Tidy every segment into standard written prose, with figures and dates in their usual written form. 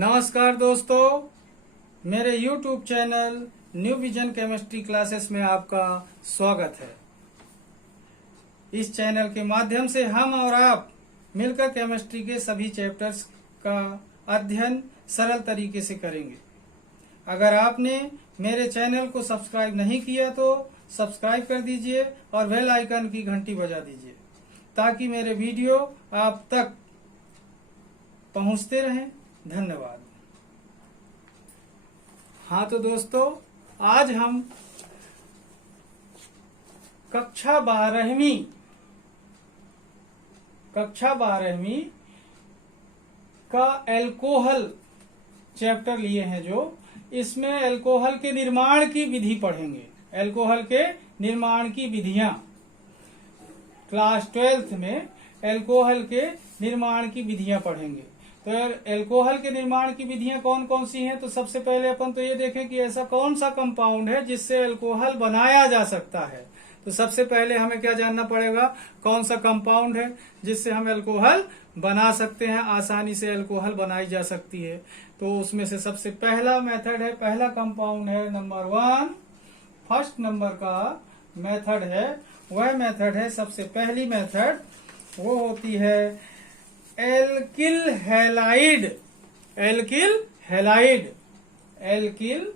नमस्कार दोस्तों, मेरे YouTube channel new vision chemistry classes में आपका स्वागत है। इस चैनल के माध्यम से हम और आप मिलकर केमिस्ट्री के सभी चैप्टर्स का अध्ययन सरल तरीके से करेंगे। अगर आपने मेरे चैनल को सब्सक्राइब नहीं किया तो सब्सक्राइब कर दीजिए और बेल आइकन की घंटी बजा दीजिए ताकि मेरे वीडियो आप तक पहुंचते रहें। धन्यवाद। हाँ तो दोस्तों, आज हम कक्षा 12वीं का एल्कोहल चैप्टर लिए हैं। जो इसमें एल्कोहल के निर्माण की विधि पढ़ेंगे। एल्कोहल के निर्माण की विधियां क्लास 12th में एल्कोहल के निर्माण की विधियां पढ़ेंगे। तो एल्कोहल के निर्माण की विधियां कौन कौन सी हैं? तो सबसे पहले अपन तो ये देखें कि ऐसा कौन सा कंपाउंड है जिससे एल्कोहल बनाया जा सकता है। तो सबसे पहले हमें क्या जानना पड़ेगा, कौन सा कंपाउंड है जिससे हम एल्कोहल बना सकते हैं, आसानी से एल्कोहल बनाई जा सकती है। तो उसमें से सबसे पहला मेथड है, पहला कंपाउंड है नंबर 1। फर्स्ट नंबर का मेथड है, वह मेथड है, सबसे पहली मेथड वो होती है alkyl halide. Alkyl halide, alkyl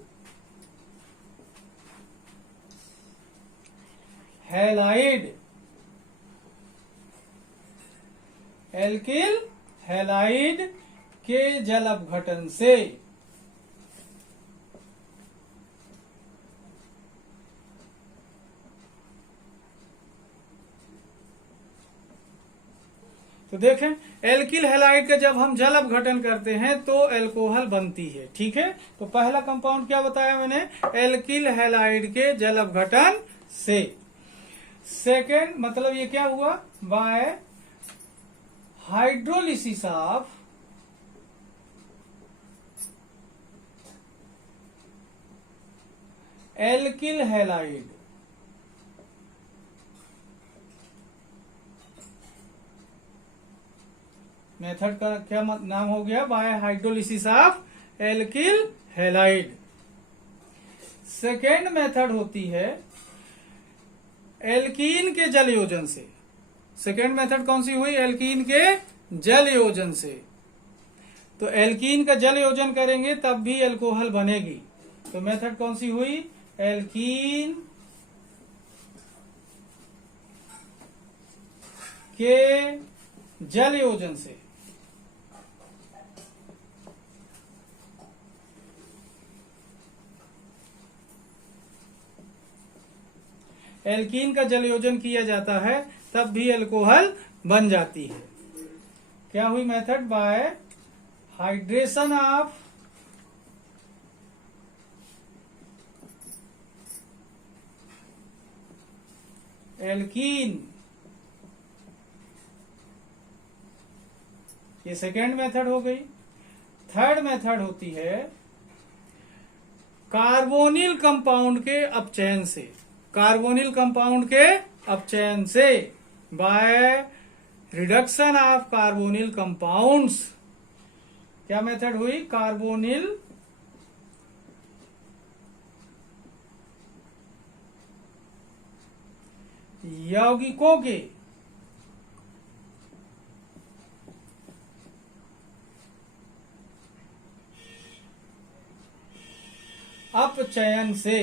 halide, alkyl halide के जल अपघटन से। तो देखें, एल्किल हैलाइड का जब हम जल अपघटन करते हैं तो एल्कोहल बनती है। ठीक है, तो पहला कंपाउंड क्या बताया मैंने, एल्किल हैलाइड के जल अपघटन से। सेकेंड मतलब ये क्या हुआ, bye hydrolysis of alkyl halide. Method का क्या नाम हो गया, bye hydrolysis of alkyl halide. Second method होती है एल्कीन के जल योजन से। सेकेंड मेथड कौन सी हुई, एल्कीन के जल योजन से। तो एल्कीन का जल योजन करेंगे तब भी एल्कोहल बनेगी। तो मेथड कौन सी हुई, एल्कीन के जल योजन से। एल्कीन का जल योजन किया जाता है तब भी एल्कोहल बन जाती है। क्या हुई method, bye hydration of alkene. ये सेकेंड मेथड हो गई। थर्ड मेथड होती है कार्बोनिल कंपाउंड के अपचयन से। कार्बोनिल कंपाउंड के अपचयन से, by reduction of carbonyl compounds. क्या मेथड हुई, कार्बोनिल यौगिकों के अपचयन से।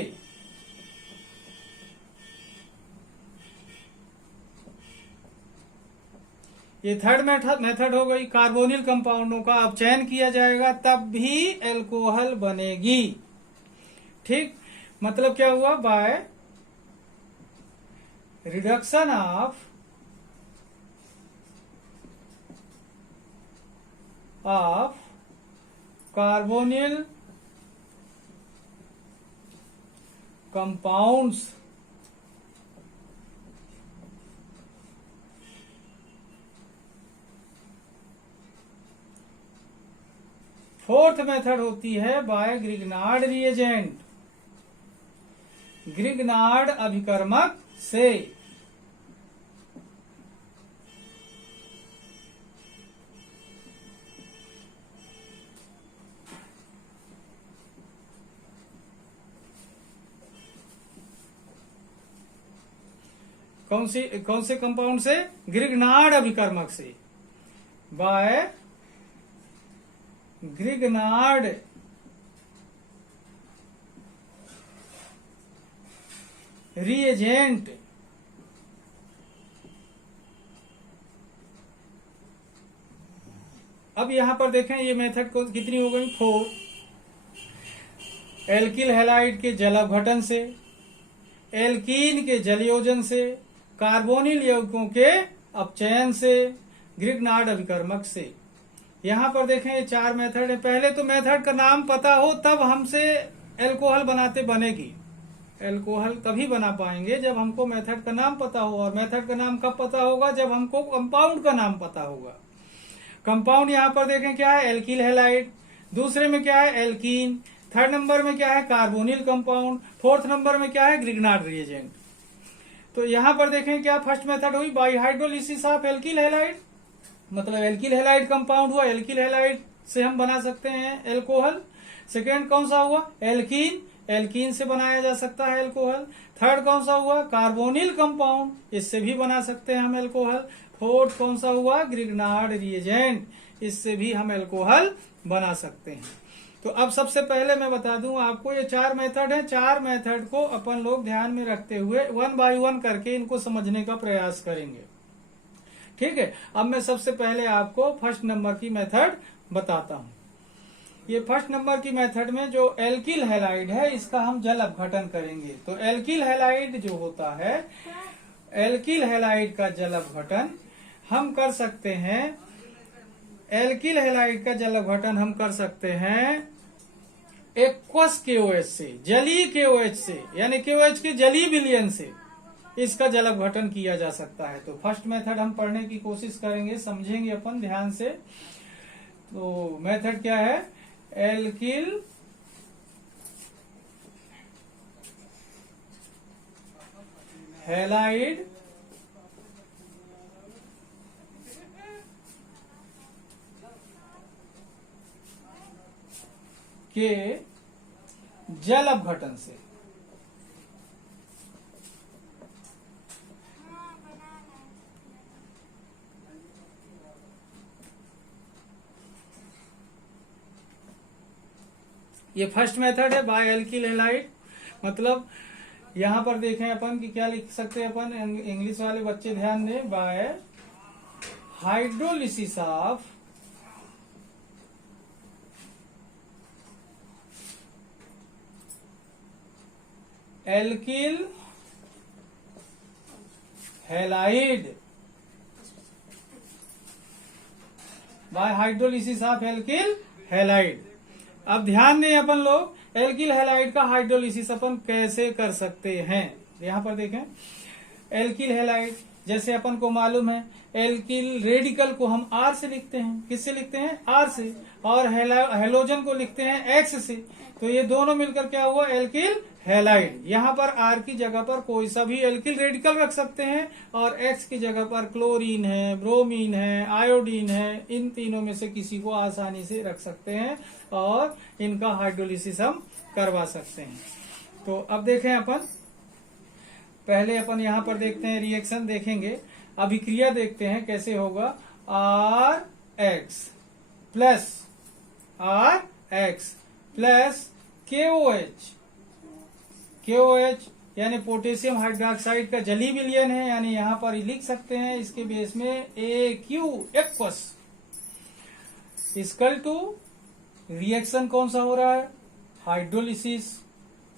ये थर्ड मेथड हो गई। कार्बोनिल कंपाउंडों का अपचयन किया जाएगा तब भी एल्कोहल बनेगी। ठीक, मतलब क्या हुआ, by reduction of carbonyl compounds fourth method होती है बाय ग्रिग्नार्ड रिएजेंट। ग्रिग्नार्ड अभिकर्मक से। कौन से कंपाउंड से? ग्रिग्नार्ड अभिकर्मक से, बाय ग्रिग्नार्ड रिएजेंट। अब यहां पर देखें ये मेथड कितनी हो गई? 4। एल्किल हैलाइड के जल अपघटन से, एल्कीन के जलयोजन से, कार्बोनिल यौगिकों के अपचयन से, ग्रिग्नार्ड अभिकर्मक से। यहां पर देखें ये 4 मेथड है। पहले तो मेथड का नाम पता हो तब हमसे एल्कोहल बनेगी। एल्कोहल तभी बना पाएंगे जब हमको मेथड का नाम पता हो। और मेथड का नाम कब पता होगा? जब हमको कंपाउंड का नाम पता होगा। कंपाउंड यहां पर देखें क्या है? Alkyl halide. दूसरे में क्या है? एल्कीन। थर्ड नंबर में क्या है? Carbonyl compound. फोर्थ नंबर में क्या है? Grignard reagent. तो यहां पर देखें क्या फर्स्ट मेथड हुई? By hydrolysis of alkyl halide, मतलब एल्किल हैलाइड कंपाउंड हुआ, एल्किल हैलाइड से हम बना सकते हैं एल्कोहल। सेकेंड कौन सा हुआ? एल्कीन, एल्कीन से बनाया जा सकता है एल्कोहल। थर्ड कौन सा हुआ? कार्बोनिल कंपाउंड, इससे भी बना सकते हैं हम एल्कोहल। फोर्थ कौन सा हुआ? ग्रिग्नार्ड रिएजेंट, इससे भी हम एल्कोहल बना सकते हैं। तो अब सबसे पहले मैं बता दूं आपको ये 4 मेथड है। 4 मेथड को अपन लोग ध्यान में रखते हुए 1 बाय 1 करके इनको समझने का प्रयास करेंगे। ठीक है, अब मैं सबसे पहले आपको फर्स्ट नंबर की मेथड बताता हूं। ये फर्स्ट नंबर की मेथड में जो एल्किल हैलाइड है इसका हम जल अपघटन करेंगे। तो एल्किल हैलाइड जो होता है, एल्किल हैलाइड का जल अपघटन हम कर सकते हैं। एल्किल हैलाइड का जल अपघटन हम कर सकते हैं एक्वस KOH से, जली KOH से, यानी KOH के जली विलयन से इसका जल अपघटन किया जा सकता है। तो फर्स्ट मेथड हम पढ़ने की कोशिश करेंगे, समझेंगे अपन ध्यान से। तो मेथड क्या है? एल्किल हैलाइड के जल अपघटन से ये फर्स्ट मेथड है बाय एल्किल हैलाइड। मतलब यहां पर देखें अपन कि क्या लिख सकते हैं अपन, इंग्लिश वाले बच्चे ध्यान दें। Bye hydrolysis of alkyl halide, bye hydrolysis of alkyl halide. अब ध्यान दें अपन लोग एल्किल हैलाइड का हाइड्रोलिसिस अपन कैसे कर सकते हैं। यहां पर देखें एल्किल हैलाइड, जैसे अपन को मालूम है एल्किल रेडिकल को हम R से लिखते हैं। किससे लिखते हैं? R से। और हेलोजन को लिखते हैं X से। तो ये दोनों मिलकर क्या हुआ? Alkyl halide. यहाँ पर R की जगह पर कोई सा भी एल्किल रेडिकल रख सकते हैं और X की जगह पर क्लोरीन है, ब्रोमीन है, आयोडीन है, इन तीनों में से किसी को आसानी से रख सकते हैं और इनका हाइड्रोलिसिस हम करवा सकते हैं। तो अब देखें अपन, पहले अपन यहाँ पर देखते हैं रिएक्शन देखेंगे, अभिक्रिया देखते हैं कैसे होगा। RX प्लस KOH यानी पोटेशियम हाइड्रोक्साइड का जली विलयन है, यानी यहां पर लिख सकते हैं इसके बेस में एक्वस इक्वल टू रिएक्शन कौन सा हो रहा है? हाइड्रोलिसिस।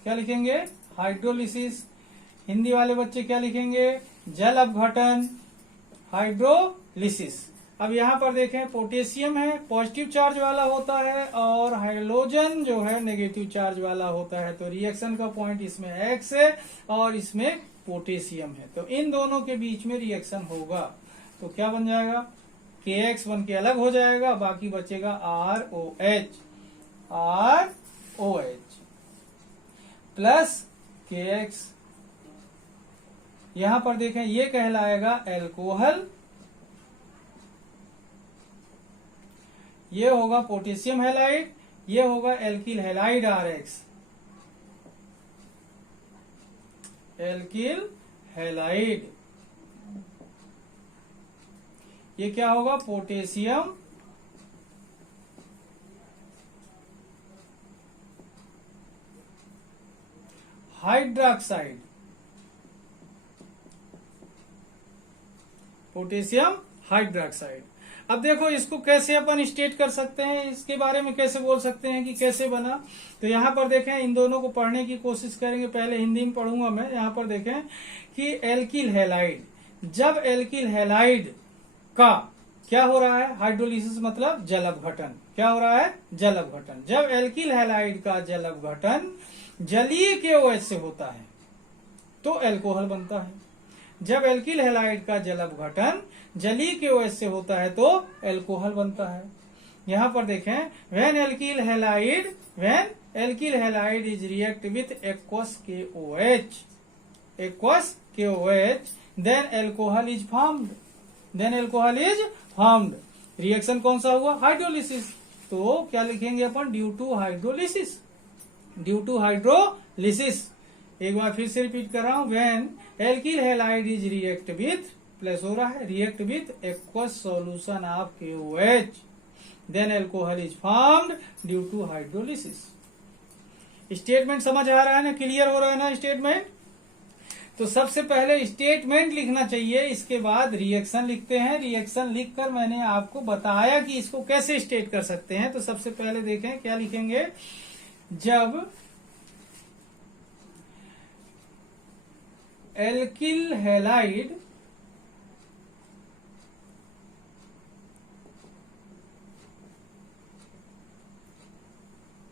क्या लिखेंगे? हाइड्रोलिसिस। हिंदी वाले बच्चे क्या लिखेंगे? जल अपघटन, हाइड्रोलिसिस। अब यहाँ पर देखें पोटेशियम है, पॉजिटिव चार्ज वाला होता है और हाइड्रोजन जो है नेगेटिव चार्ज वाला होता है। तो रिएक्शन का पॉइंट इसमें X है और इसमें पोटेशियम है। तो इन दोनों के बीच में रिएक्शन होगा तो क्या बन जाएगा? KX बन के अलग हो जाएगा, बाकी बचेगा ROH प्लस KX। यहां पर देखें ये कहलाएगा एल्कोहल, ये होगा पोटेशियम हैलाइड, ये होगा alkyl halide RX, alkyl halide. ये क्या होगा, पोटेशियम हाइड्रोक्साइड, पोटेशियम हाइड्रोक्साइड। अब देखो इसको कैसे अपन स्टेट कर सकते हैं, इसके बारे में कैसे बोल सकते हैं कि कैसे बना। तो यहाँ पर देखें, इन दोनों को पढ़ने की कोशिश करेंगे, पहले हिंदी में पढ़ूंगा मैं। यहाँ पर देखें कि एल्किल हैलाइड, जब एल्किल हैलाइड का क्या हो रहा है, हाइड्रोलिसिस मतलब जल अपघटन, क्या हो रहा है, जल अपघटन। जब एल्किल हैलाइड का जल अपघटन जलीय KOH से होता है तो एल्कोहल बनता है। जब एल्किल हैलाइड का जल अपघटन जलीय KOH से होता है तो एल्कोहल बनता है। यहाँ पर देखें, when alkyl halide is react with aqueous KOH then alcohol is formed. Reaction कौन सा हुआ, हाइड्रोलिसिस। तो क्या लिखेंगे अपन, ड्यू टू हाइड्रोलिसिस। एक बार फिर से रिपीट कर रहा हूं, when alkyl halide is react with, plus हो रहा है, react with aqueous solution of KOH then alcohol is formed due to hydrolysis. Statement समझ आ रहा है ना, क्लियर हो रहा है ना स्टेटमेंट। तो सबसे पहले स्टेटमेंट लिखना चाहिए, इसके बाद रिएक्शन लिखते हैं। रिएक्शन लिखकर मैंने आपको बताया कि इसको कैसे स्टेट कर सकते हैं। तो सबसे पहले देखें क्या लिखेंगे, जब एल्किल हैलाइड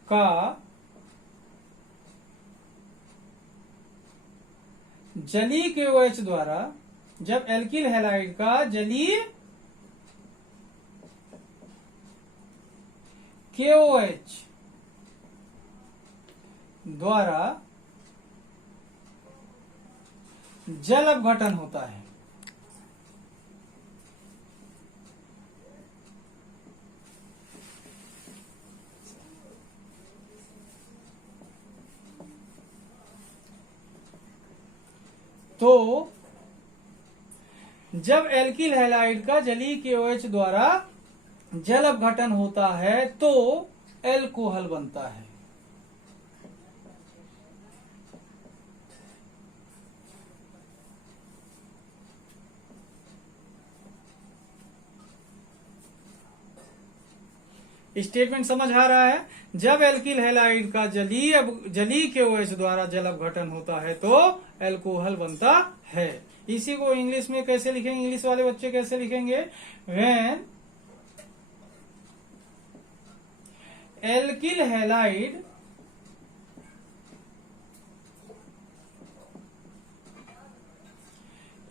का जलीय KOH द्वारा, जब एल्किल हैलाइड का जलीय KOH द्वारा जल अपघटन होता है, तो जब एल्किल हैलाइड का जलीय KOH द्वारा जल अपघटन होता है तो एल्कोहल बनता है। स्टेटमेंट समझ आ रहा है, जब एल्किल हैलाइड का जलीय KOH द्वारा जल अपघटन होता है तो एल्कोहल बनता है। इसी को इंग्लिश में कैसे लिखेंगे, इंग्लिश वाले बच्चे कैसे लिखेंगे, when alkyl halide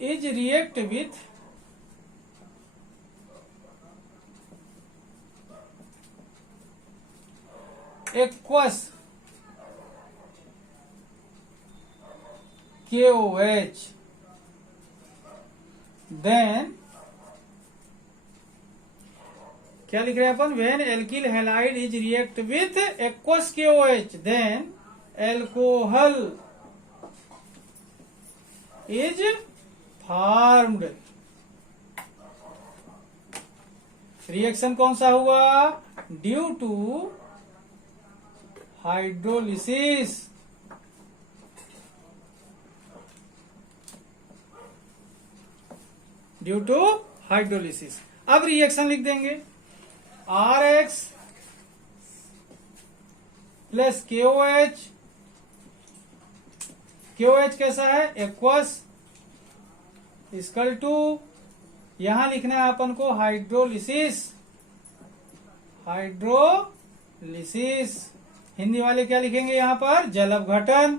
is react with aqueous KOH then, क्या लिख रहे हैं अपन, when alkyl halide is react with aqueous KOH then alcohol is formed. Reaction कौन सा हुआ, due to hydrolysis. Due to hydrolysis. अब रिएक्शन लिख देंगे, RX प्लस KOH। KOH कैसा है, एक्वस, इक्वल टू, यहां लिखना है अपन को हाइड्रोलिसिस। हिंदी वाले क्या लिखेंगे यहाँ पर, जल अपघटन।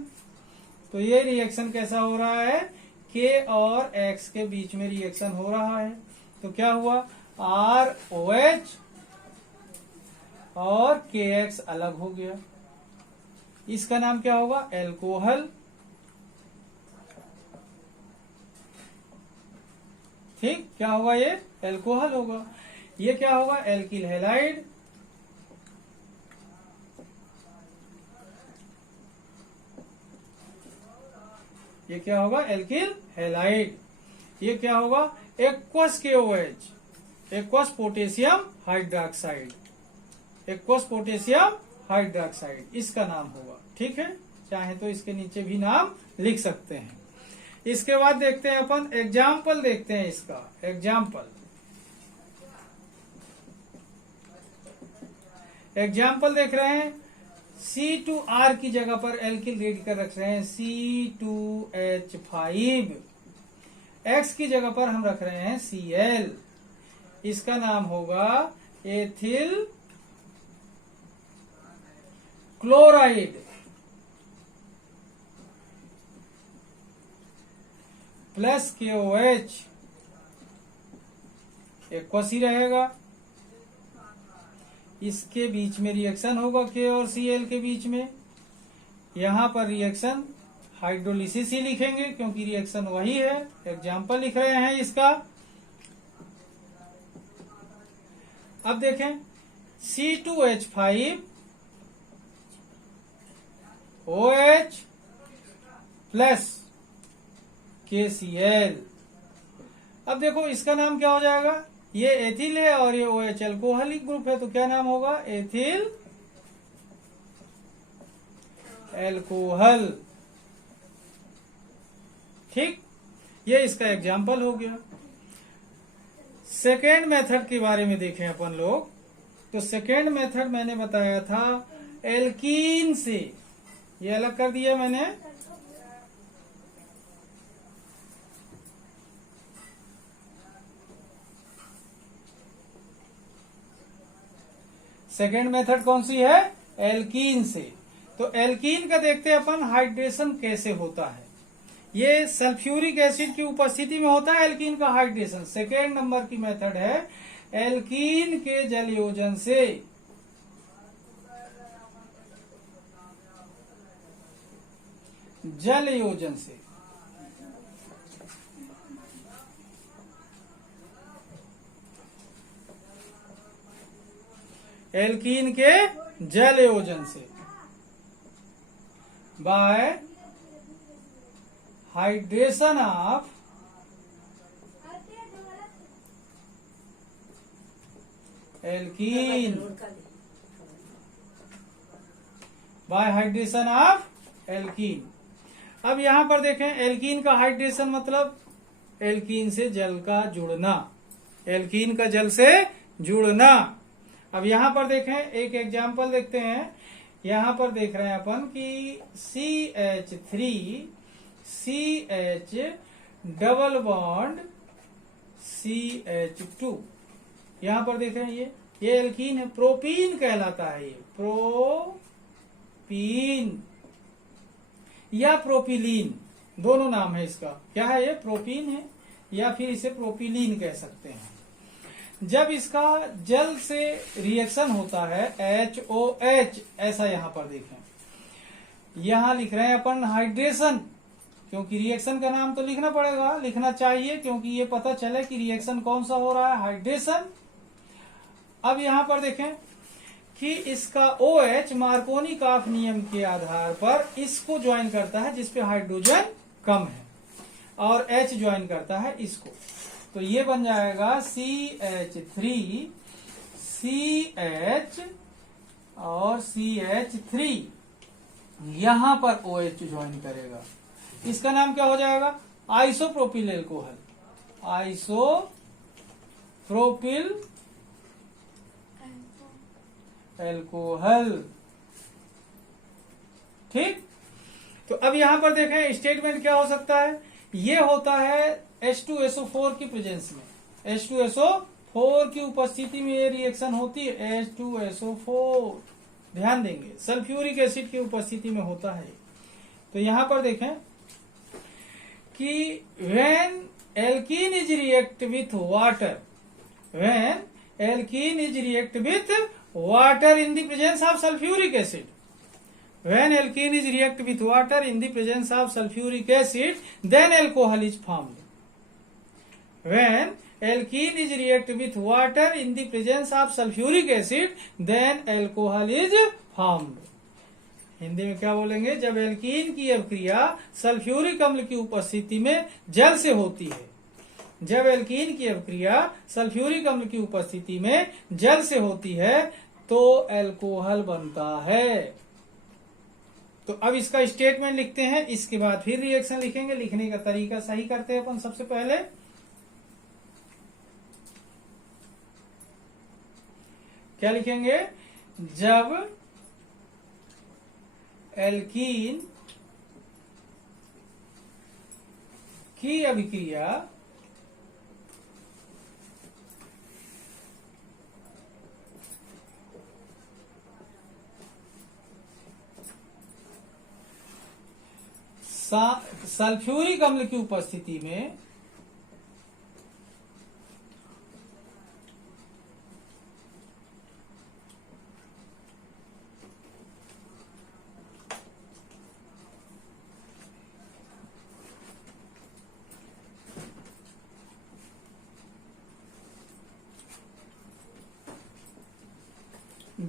तो ये रिएक्शन कैसा हो रहा है, K और X के बीच में रिएक्शन हो रहा है। तो क्या हुआ, ROH और KX अलग हो गया, इसका नाम क्या होगा, एल्कोहल। ठीक, क्या होगा, ये एल्कोहल होगा। ये क्या होगा, एल्किल हैलाइड। ये क्या होगा, एल्किल हैलाइड। ये क्या होगा, aqueous KOH। Aqueous potassium hydroxide, aqueous potassium hydroxide इसका नाम होगा। ठीक है, चाहे तो इसके नीचे भी नाम लिख सकते हैं। इसके बाद देखते हैं अपन एग्जाम्पल, देखते हैं इसका एग्जाम्पल देख रहे हैं। C2R की जगह पर एल्किल रेडी कर रख रहे हैं C2H5, X की जगह पर हम रख रहे हैं Cl, इसका नाम होगा ethyl chloride plus KOH, aqueous ही रहेगा। इसके बीच में रिएक्शन होगा K और Cl के बीच में। यहां पर रिएक्शन हाइड्रोलिसिस ही लिखेंगे क्योंकि रिएक्शन वही है। एग्जाम्पल लिख रहे हैं इसका। अब देखें C2H5 OH प्लस KCl। अब देखो इसका नाम क्या हो जाएगा, ये एथिल है और ये OH अल्कोहलिक ग्रुप है, तो क्या नाम होगा, एथिल अल्कोहल। ठीक, ये इसका एग्जाम्पल हो गया। सेकेंड मेथड के बारे में देखें अपन लोग, तो सेकेंड मेथड मैंने बताया था एल्कीन से, ये अलग कर दिया मैंने। सेकेंड मेथड कौन सी है, एल्कीन से। तो एल्कीन का देखते हैं अपन हाइड्रेशन कैसे होता है। ये सल्फ्यूरिक एसिड की उपस्थिति में होता है एल्कीन का हाइड्रेशन। सेकेंड नंबर की मेथड है एल्कीन के जल योजन से। जल योजन से एल्कीन के जल योजन से by hydration of alkene, bye hydration of alkene. अब यहां पर देखें एल्कीन का हाइड्रेशन मतलब एल्कीन से जल का जुड़ना, एल्कीन का जल से जुड़ना। अब यहां पर देखें एक एग्जाम्पल देखते हैं। यहां पर देख रहे हैं अपन कि CH3 CH double bond CH2, यहां पर देख रहे हैं ये एल्कीन है, प्रोपीन कहलाता है। ये प्रोपीन या प्रोपिलीन दोनों नाम है इसका। क्या है ये, प्रोपीन है या फिर इसे प्रोपिलीन कह सकते हैं। जब इसका जल से रिएक्शन होता है HOH, ऐसा यहां पर देखें, यहां लिख रहे हैं अपन हाइड्रेशन, क्योंकि रिएक्शन का नाम तो लिखना पड़ेगा, लिखना चाहिए क्योंकि ये पता चले कि रिएक्शन कौन सा हो रहा है, हाइड्रेशन। अब यहां पर देखें कि इसका OH मार्कोनी काफ नियम के आधार पर इसको ज्वाइन करता है जिसपे हाइड्रोजन कम है, और H ज्वाइन करता है इसको, तो ये बन जाएगा CH3 CH और CH3, यहां पर OH ज्वाइन करेगा, इसका नाम क्या हो जाएगा, आइसोप्रोपिल एल्कोहल, आइसोप्रोपिल एल्कोहल। ठीक, तो अब यहां पर देखें स्टेटमेंट क्या हो सकता है, ये होता है H2SO4 की प्रेजेंस में, H2SO4 की उपस्थिति में ये रिएक्शन होती है, H2SO4 ध्यान देंगे, सल्फ्यूरिक एसिड की उपस्थिति में होता है। तो यहां पर देखें कि when alkene is react with water, when alkene is react with water in the presence of sulfuric acid, when alkene is react with water in the presence of sulfuric acid, then alcohol is formed. When alkene is react with water in the presence of sulfuric acid, then alcohol is formed. Hindi में क्या बोलेंगे, जब alkene की अभिक्रिया sulphuric अम्ल की उपस्थिति में जल से होती है जब एल्कीन की अभिक्रिया सल्फ्यूरिक अम्ल की उपस्थिति में जल से होती है तो एल्कोहल बनता है। तो अब इसका स्टेटमेंट लिखते हैं, इसके बाद फिर रिएक्शन लिखेंगे। लिखने का तरीका सही करते हैं अपन। सबसे पहले क्या लिखेंगे? जब एल्कीन की अभिक्रिया सल्फ्यूरिक अम्ल की उपस्थिति में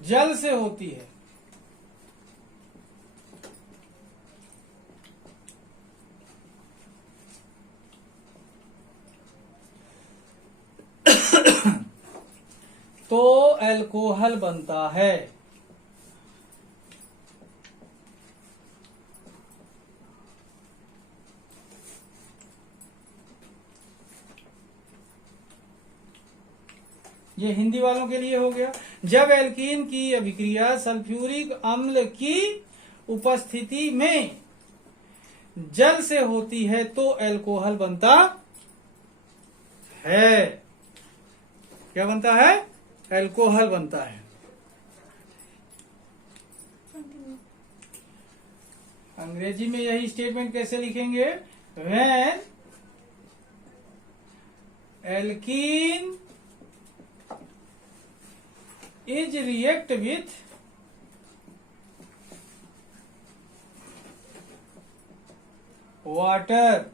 जल से होती है तो एल्कोहल बनता है। ये हिंदी वालों के लिए हो गया। जब एल्कीन की अभिक्रिया सल्फ्यूरिक अम्ल की उपस्थिति में जल से होती है तो एल्कोहल बनता है। क्या बनता है? एल्कोहल बनता है। अंग्रेजी में यही स्टेटमेंट कैसे लिखेंगे? When alkene is react with water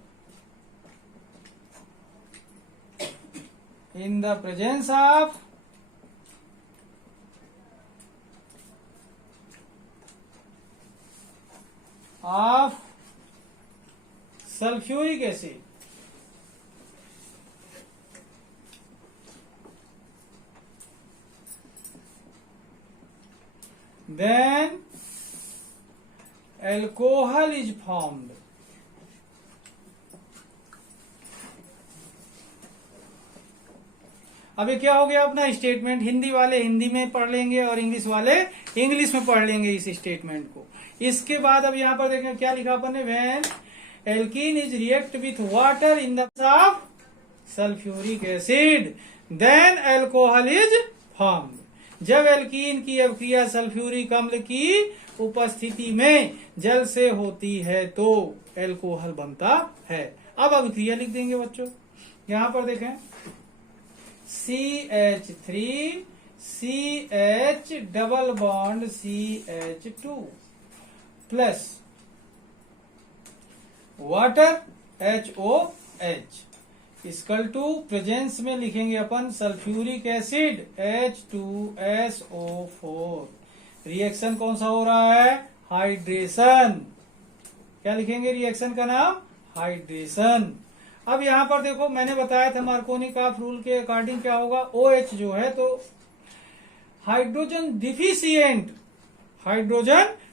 in the presence of sulfuric acid, then alcohol is formed. अब ये क्या हो गया अपना स्टेटमेंट? हिंदी वाले हिंदी में पढ़ लेंगे और इंग्लिश वाले इंग्लिश में पढ़ लेंगे इस स्टेटमेंट को। इसके बाद अब यहां पर देखें क्या लिखा अपन ने? When alkene is react with water in the of sulphuric acid then alcohol is formed. जब एल्कीन की अभिक्रिया सल्फ्यूरिक अम्ल की उपस्थिति में जल से होती है तो एल्कोहल बनता है। अब अभिक्रिया लिख देंगे बच्चों। यहां पर देखें CH3 CH double bond CH2 plus water HOH equal to presence में लिखेंगे अपन सल्फ्यूरिक एसिड H2SO4। रिएक्शन कौन सा हो रहा है? हाइड्रेशन। क्या लिखेंगे रिएक्शन का नाम? हाइड्रेशन। अब यहां पर देखो मैंने बताया था मार्कोनिकॉफ रूल के अकॉर्डिंग क्या होगा? OH जो है तो हाइड्रोजन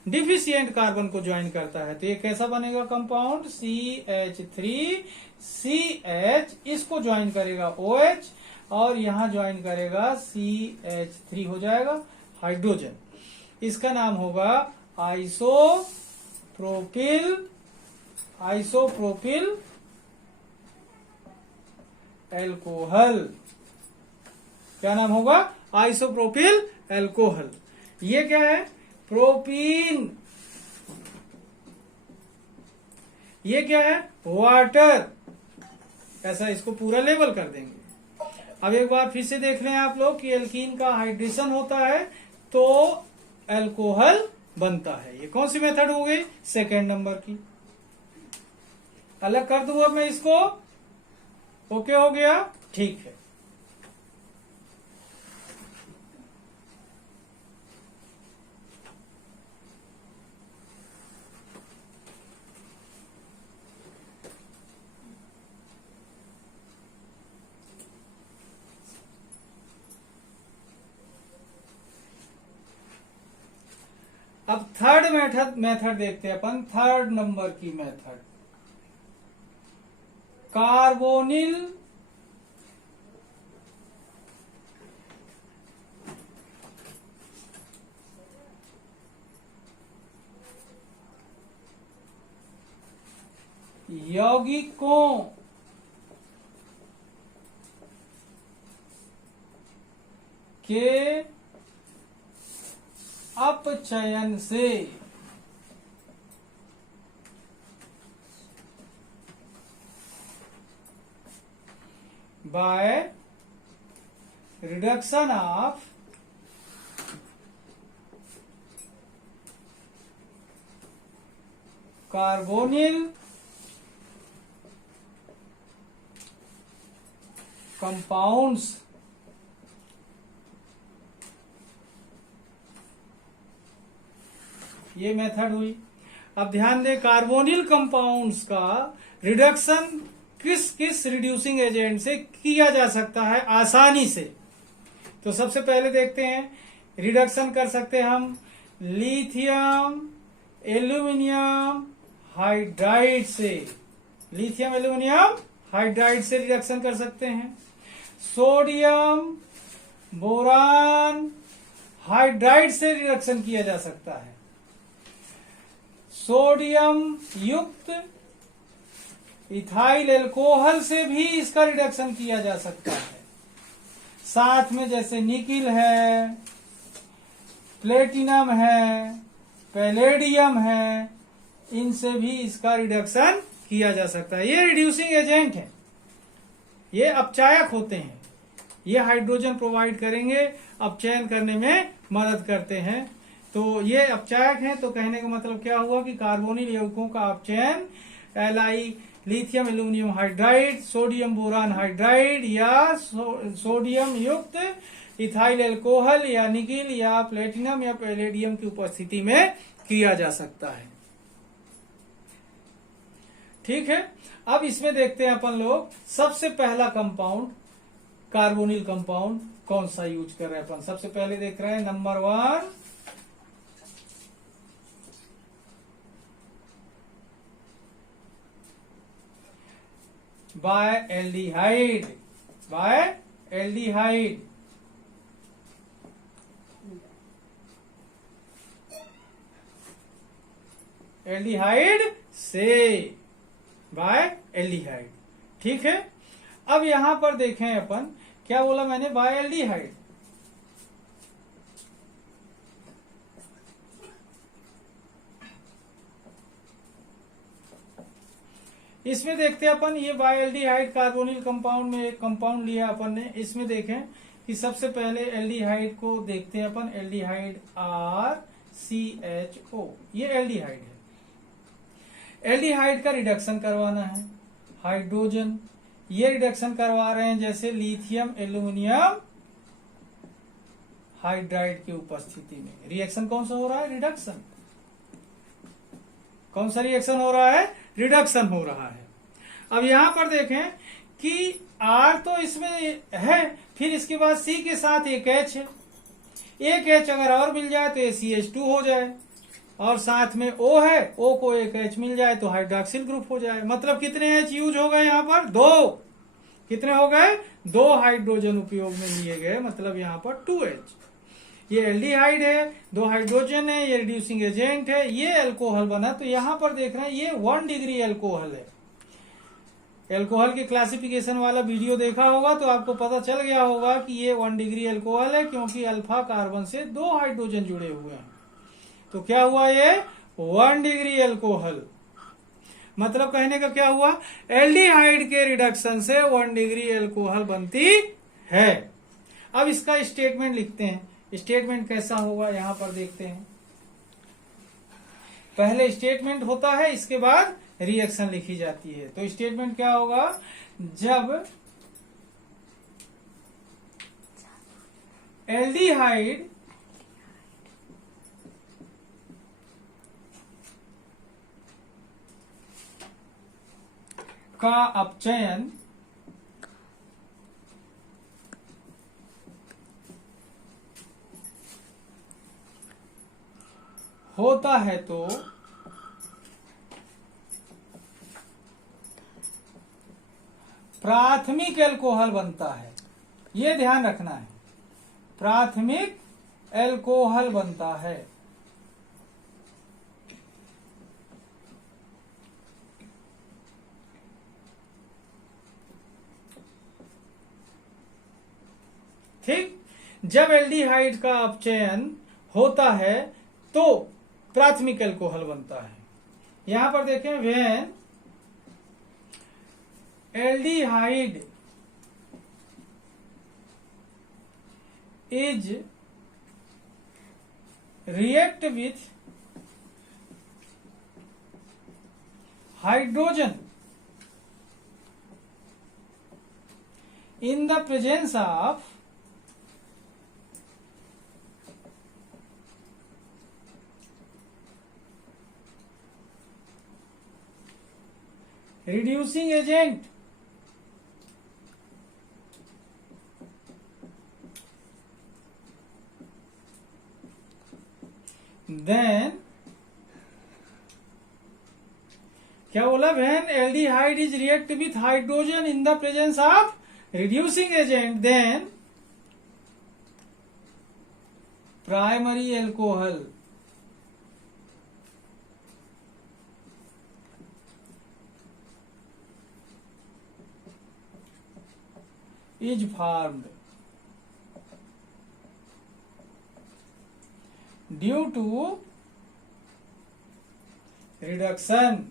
डिफिशियंट कार्बन को ज्वाइन करता है। तो ये कैसा बनेगा कंपाउंड? CH3CH इसको ज्वाइन करेगा OH और यहां ज्वाइन करेगा CH3 हो जाएगा हाइड्रोजन। इसका नाम होगा आइसोप्रोपिल एल्कोहल। क्या नाम होगा? Isopropyl alcohol. ये क्या है? प्रोपीन। ये क्या है? वाटर। ऐसा इसको पूरा लेबल कर देंगे। अब एक बार फिर से देख लें आप लोग कि एल्कीन का हाइड्रेशन होता है तो एल्कोहल बनता है। ये कौन सी मेथड हो गई? सेकेंड नंबर की। अलग कर दूंगा मैं इसको। ओके हो गया? ठीक है। अब थर्ड मेथड देखते हैं अपन, थर्ड नंबर की मेथड, कार्बोनिल यौगिकों के अपचयन से by reduction of carbonyl compounds ये मेथड हुई। अब ध्यान दें, कार्बोनिल कंपाउंड्स का रिडक्शन किस किस रिड्यूसिंग एजेंट से किया जा सकता है आसानी से। तो सबसे पहले देखते हैं, रिडक्शन कर सकते हैं हम लिथियम एल्यूमिनियम हाइड्राइड से, लिथियम एल्यूमिनियम हाइड्राइड से रिडक्शन कर सकते हैं। सोडियम बोरान हाइड्राइड से रिडक्शन किया जा सकता है। सोडियम युक्त इथाइल एल्कोहल से भी इसका रिडक्शन किया जा सकता है। साथ में जैसे निकिल है, प्लेटिनम है, पैलेडियम है, इनसे भी इसका रिडक्शन किया जा सकता है। ये रिड्यूसिंग एजेंट है, ये अपचायक होते हैं, ये हाइड्रोजन प्रोवाइड करेंगे, अपचयन करने में मदद करते हैं। तो ये अपचायक हैं। तो कहने का मतलब क्या हुआ कि कार्बोनिल यौगिकों का अपचयन lithium aluminium hydride, sodium boron hydride या सोडियम युक्त इथाइल एल्कोहल या निकिल या प्लेटिनम या पैलेडियम की उपस्थिति में किया जा सकता है। ठीक है, अब इसमें देखते हैं अपन लोग सबसे पहला कंपाउंड, कार्बोनिल कंपाउंड कौन सा यूज कर रहे हैं अपन। सबसे पहले देख रहे हैं नंबर 1 बायएल्डिहाइड, बायएल्डिहाइड। एल्डिहाइड से, बायएल्डिहाइड। ठीक है, अब यहां पर देखें अपन, क्या बोला मैंने, बायएल्डिहाइड। इसमें देखते हैं अपन, ये बायएल्डिहाइड कार्बोनिल कंपाउंड में एक कंपाउंड लिया अपन ने। इसमें देखें कि सबसे पहले एल्डिहाइड को देखते हैं अपन, एल्डिहाइड RCHO, ये एल्डिहाइड है। एल्डिहाइड का रिडक्शन करवाना है, हाइड्रोजन ये रिडक्शन करवा रहे हैं, जैसे लिथियम एल्यूमिनियम हाइड्राइड की उपस्थिति में। रिएक्शन कौन सा हो रहा है, रिडक्शन। कौन सा रिएक्शन हो रहा है, रिडक्शन हो रहा है। अब यहां पर देखें कि R तो इसमें है, फिर इसके बाद C के साथ एक H है, एक H अगर और मिल जाए तो ACH2 हो जाए, और साथ में O है, O को एक H मिल जाए तो हाइड्रॉक्सिल ग्रुप हो जाए। मतलब कितने H यूज हो गए यहाँ पर, 2। कितने हो गए, 2 हाइड्रोजन उपयोग में लिए गए, मतलब यहाँ पर 2H। ये एल्डिहाइड है, 2 हाइड्रोजन है, ये रिड्यूसिंग एजेंट है, ये अल्कोहल बना। तो यहां पर देख रहे हैं ये 1 डिग्री अल्कोहल है। अल्कोहल के क्लासिफिकेशन वाला वीडियो देखा होगा तो आपको पता चल गया होगा कि ये 1 डिग्री अल्कोहल है, क्योंकि अल्फा कार्बन से 2 हाइड्रोजन जुड़े हुए हैं। तो क्या हुआ, ये 1 डिग्री अल्कोहल। मतलब कहने का क्या हुआ, एल्डिहाइड के रिडक्शन से 1 डिग्री अल्कोहल बनती है। अब इसका स्टेटमेंट लिखते हैं। स्टेटमेंट कैसा होगा यहां पर देखते हैं। पहले स्टेटमेंट होता है, इसके बाद रिएक्शन लिखी जाती है। तो स्टेटमेंट क्या होगा, जब एल्डिहाइड का अपचयन होता है तो प्राथमिक एल्कोहल बनता है। ये ध्यान रखना है, प्राथमिक एल्कोहल बनता है। ठीक, जब एल्डिहाइड का अपचयन होता है तो प्राथमिक एल्कोहल बनता है। यहां पर देखें, when aldehyde is react with hydrogen in the presence of reducing agent, then क्या बोला, when aldehyde is react with hydrogen in the presence of reducing agent, then primary alcohol is formed due to reduction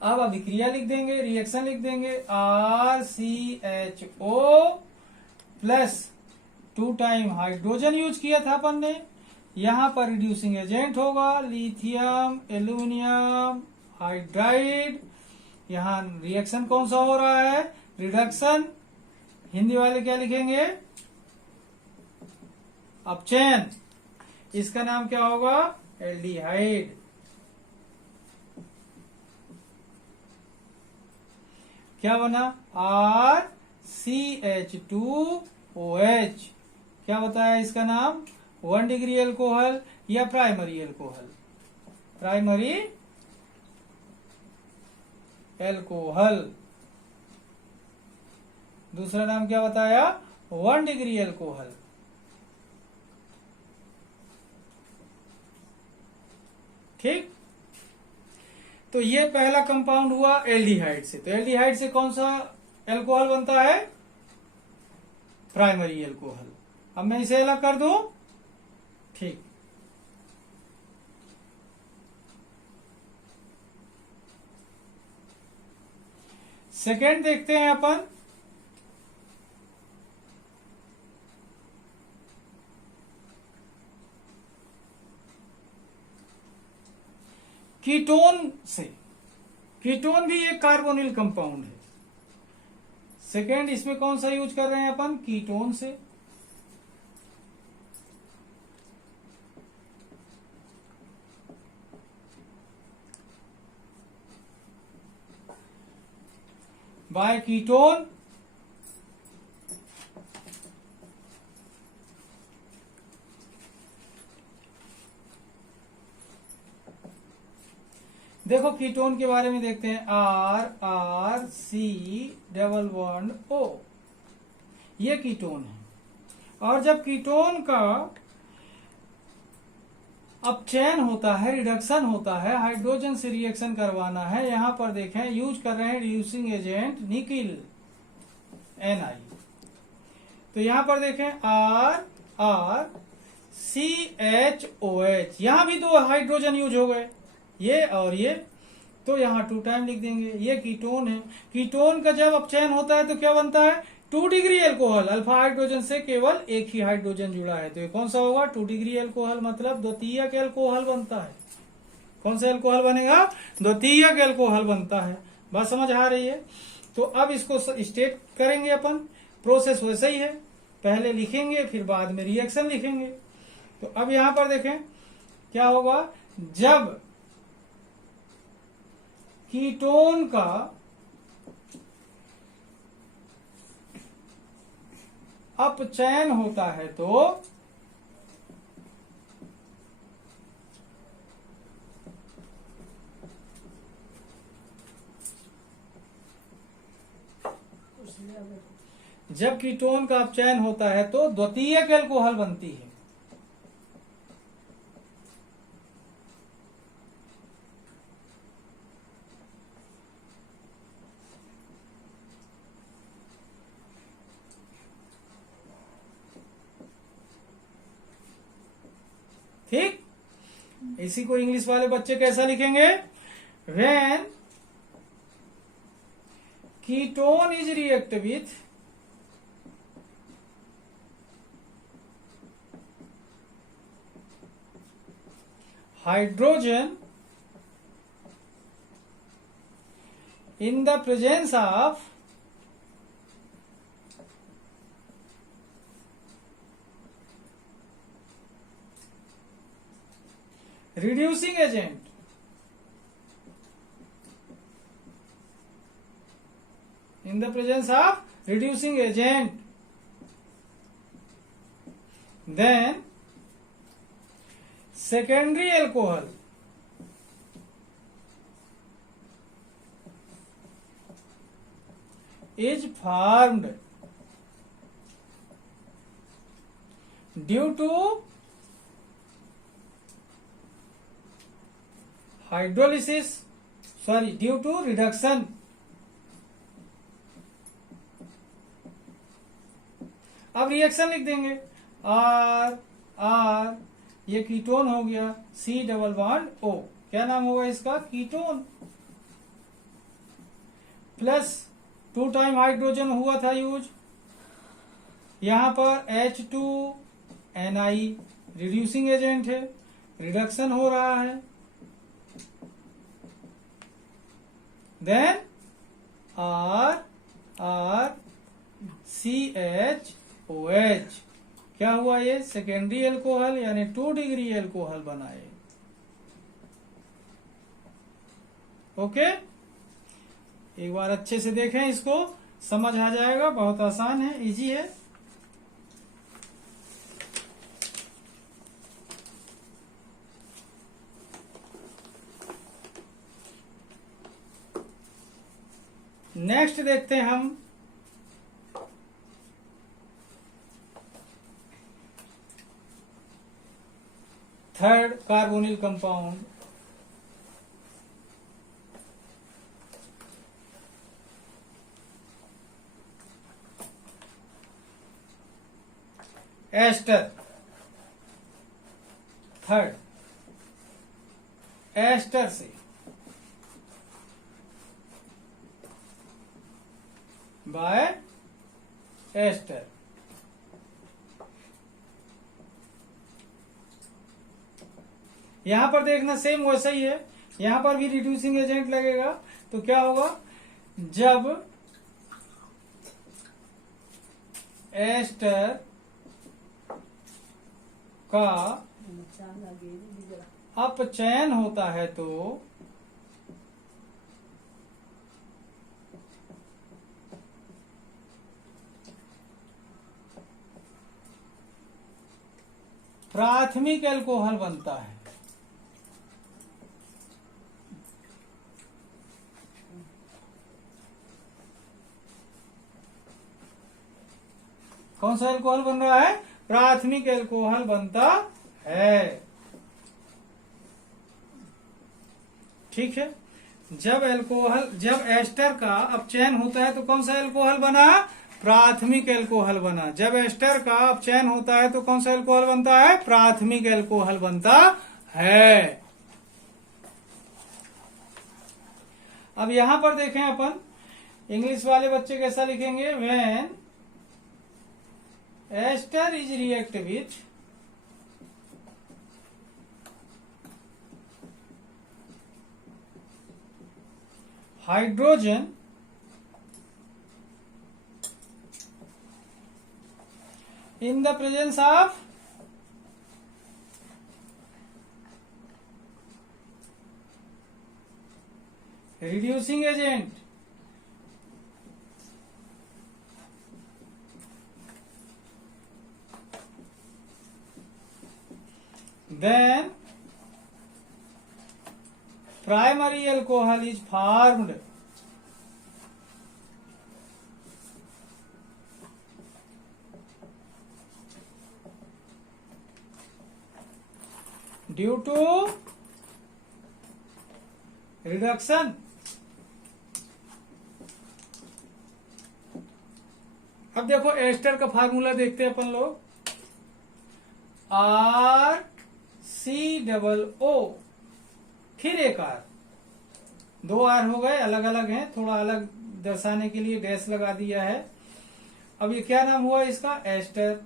अब अभिक्रिया लिख देंगे, reaction लिख देंगे, RCHO plus 2 time hydrogen use किया था अपन ने। यहां पर रिड्यूसिंग एजेंट होगा लिथियम एल्यूमिनियम हाइड्राइड। यहां रिएक्शन कौन सा हो रहा है, रिडक्शन। हिंदी वाले क्या लिखेंगे, अपचयन। इसका नाम क्या होगा, एल्डिहाइड। क्या बना, RCH2OH। क्या बताया इसका नाम, 1 डिग्री एल्कोहल या प्राइमरी एल्कोहल, प्राइमरी एल्कोहल। दूसरा नाम क्या बताया, 1 डिग्री एल्कोहल। ठीक, तो ये पहला कंपाउंड हुआ एल्डिहाइड से। तो एल्डिहाइड से कौन सा एल्कोहल बनता है, प्राइमरी एल्कोहल। अब मैं इसे अलग कर दूं, ठीक। सेकेंड देखते हैं अपन, कीटोन से। कीटोन भी एक कार्बोनिल कंपाउंड है। सेकेंड इसमें कौन सा यूज कर रहे हैं अपन, कीटोन से। बाय कीटोन देखो, कीटोन के बारे में देखते हैं, RRC⋯O। ये कीटोन है। और जब कीटोन का अपचयन होता है, रिडक्शन होता है, हाइड्रोजन से रिएक्शन करवाना है, यहां पर देखें यूज कर रहे हैं रिड्यूसिंग एजेंट निकिल Ni। तो यहां पर देखें RRCHOH, यहां भी 2 हाइड्रोजन यूज हो गए, ये और ये। तो यहां 2 टाइम लिख देंगे। ये कीटोन है। कीटोन का जब अपचयन होता है तो क्या बनता है, 2 डिग्री एल्कोहल। अल्फा हाइड्रोजन से केवल एक ही हाइड्रोजन जुड़ा है, तो ये कौन सा होगा, 2 डिग्री एल्कोहल, मतलब द्वितीयक एल्कोहल बनता है। कौन सा एल्कोहल बनेगा, द्वितीयक एल्कोहल बनता है। बात समझ आ रही है। तो अब इसको स्टेट करेंगे अपन, प्रोसेस वैसे ही है, पहले लिखेंगे फिर बाद में रिएक्शन लिखेंगे। तो अब यहां पर देखें क्या होगा, जब कीटोन का अपचयन होता है तो जब कीटोन का अपचयन होता है तो द्वितीयक एल्कोहल बनती है। ठीक, इसी को इंग्लिश वाले बच्चे कैसा लिखेंगे? When ketone is react with hydrogen in the presence of reducing agent, in the presence of reducing agent, then secondary alcohol is formed due to hydrolysis, due to reduction. अब रिएक्शन लिख देंगे R ये ketone हो गया, C double bond O, क्या नाम होगा इसका? कीटोन। प्लस 2 टाइम हाइड्रोजन हुआ था यूज, यहां पर H2Ni रिड्यूसिंग एजेंट है, रिडक्शन हो रहा है। देन RCHOH क्या हुआ? ये सेकेंडरी एल्कोहल यानी 2 डिग्री एल्कोहल बनाए। ओके, एक बार अच्छे से देखें, इसको समझ आ जाएगा, बहुत आसान है, इजी है। नेक्स्ट देखते हैं हम third carbonyl compound, ester. Third ester से बाय एस्टर। यहां पर देखना सेम वैसा ही है, यहां पर भी रिड्यूसिंग एजेंट लगेगा। तो क्या होगा? जब एस्टर का अपचयन होता है तो प्राथमिक एल्कोहल बनता है। कौन सा एल्कोहल बन रहा है? प्राथमिक एल्कोहल बनता है। ठीक है, जब एस्टर का अपचयन होता है तो कौन सा एल्कोहल बना? प्राथमिक एल्कोहल बना। जब एस्टर का अपचयन होता है तो कौन सा एल्कोहल बनता है? प्राथमिक एल्कोहल बनता है। अब यहां पर देखें अपन, इंग्लिश वाले बच्चे कैसा लिखेंगे? When ester is react with hydrogen in the presence of reducing agent, then primary alcohol is formed due to reduction अब देखो एस्टर का फार्मूला देखते हैं अपन लोग RCOO फिर एक R, दो R हो गए, अलग अलग हैं, थोड़ा अलग दर्शाने के लिए डैश लगा दिया है। अब ये क्या नाम हुआ इसका? एस्टर।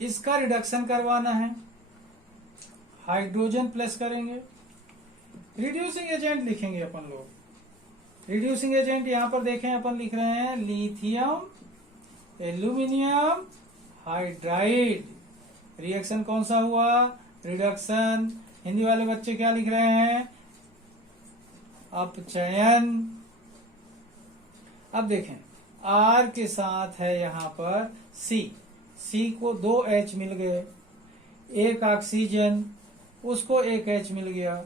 इसका रिडक्शन करवाना है, हाइड्रोजन प्लस करेंगे, रिड्यूसिंग एजेंट लिखेंगे अपन लोग। रिड्यूसिंग एजेंट यहां पर देखें अपन लिख रहे हैं लिथियम एल्यूमिनियम हाइड्राइड। रिएक्शन कौन सा हुआ? रिडक्शन। हिंदी वाले बच्चे क्या लिख रहे हैं? अपचयन। अब देखें R के साथ है यहां पर C को 2 H मिल गए, एक ऑक्सीजन, उसको एक H मिल गया,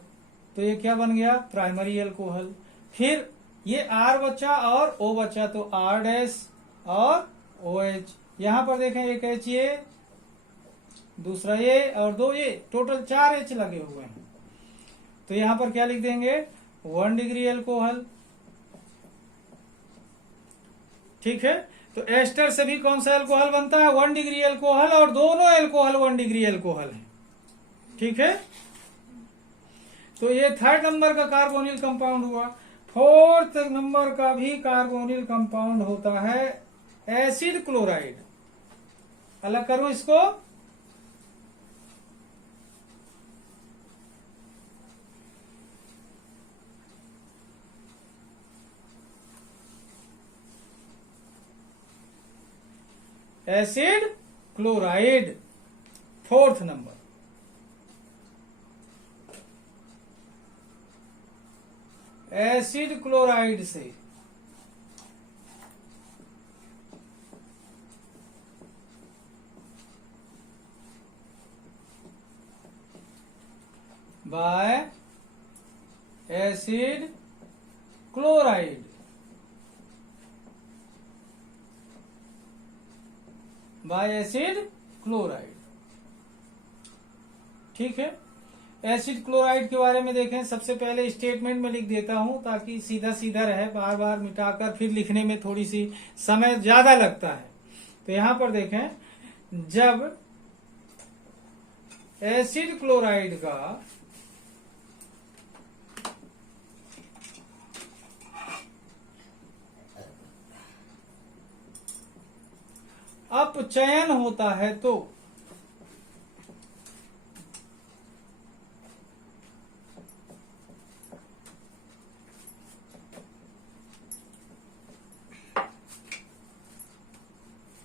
तो ये क्या बन गया? Primary alcohol. फिर ये R बचा और O बचा, तो R डैश और OH। यहां पर देखें एक H ये, दूसरा ये और 2 ये, टोटल 4 H लगे हुए हैं। तो यहां पर क्या लिख देंगे? 1 डिग्री अल्कोहल। ठीक है, तो एस्टर से भी कौन सा अल्कोहल बनता है? 1 डिग्री अल्कोहल, और दोनों अल्कोहल 1 डिग्री अल्कोहल है। ठीक है, तो ये 3rd नंबर का कार्बोनिल कंपाउंड हुआ। 4th नंबर का भी कार्बोनिल कंपाउंड होता है एसिड क्लोराइड। अलग करूं इसको, एसिड क्लोराइड 4th नंबर। एसिड क्लोराइड से by acid chloride, by acid chloride. ठीक है, एसिड क्लोराइड के बारे में देखें। सबसे पहले स्टेटमेंट में लिख देता हूं ताकि सीधा सीधा रहे, बार बार मिटाकर फिर लिखने में थोड़ी सी समय ज्यादा लगता है। तो यहां पर देखें, जब एसिड क्लोराइड का अपचयन होता है तो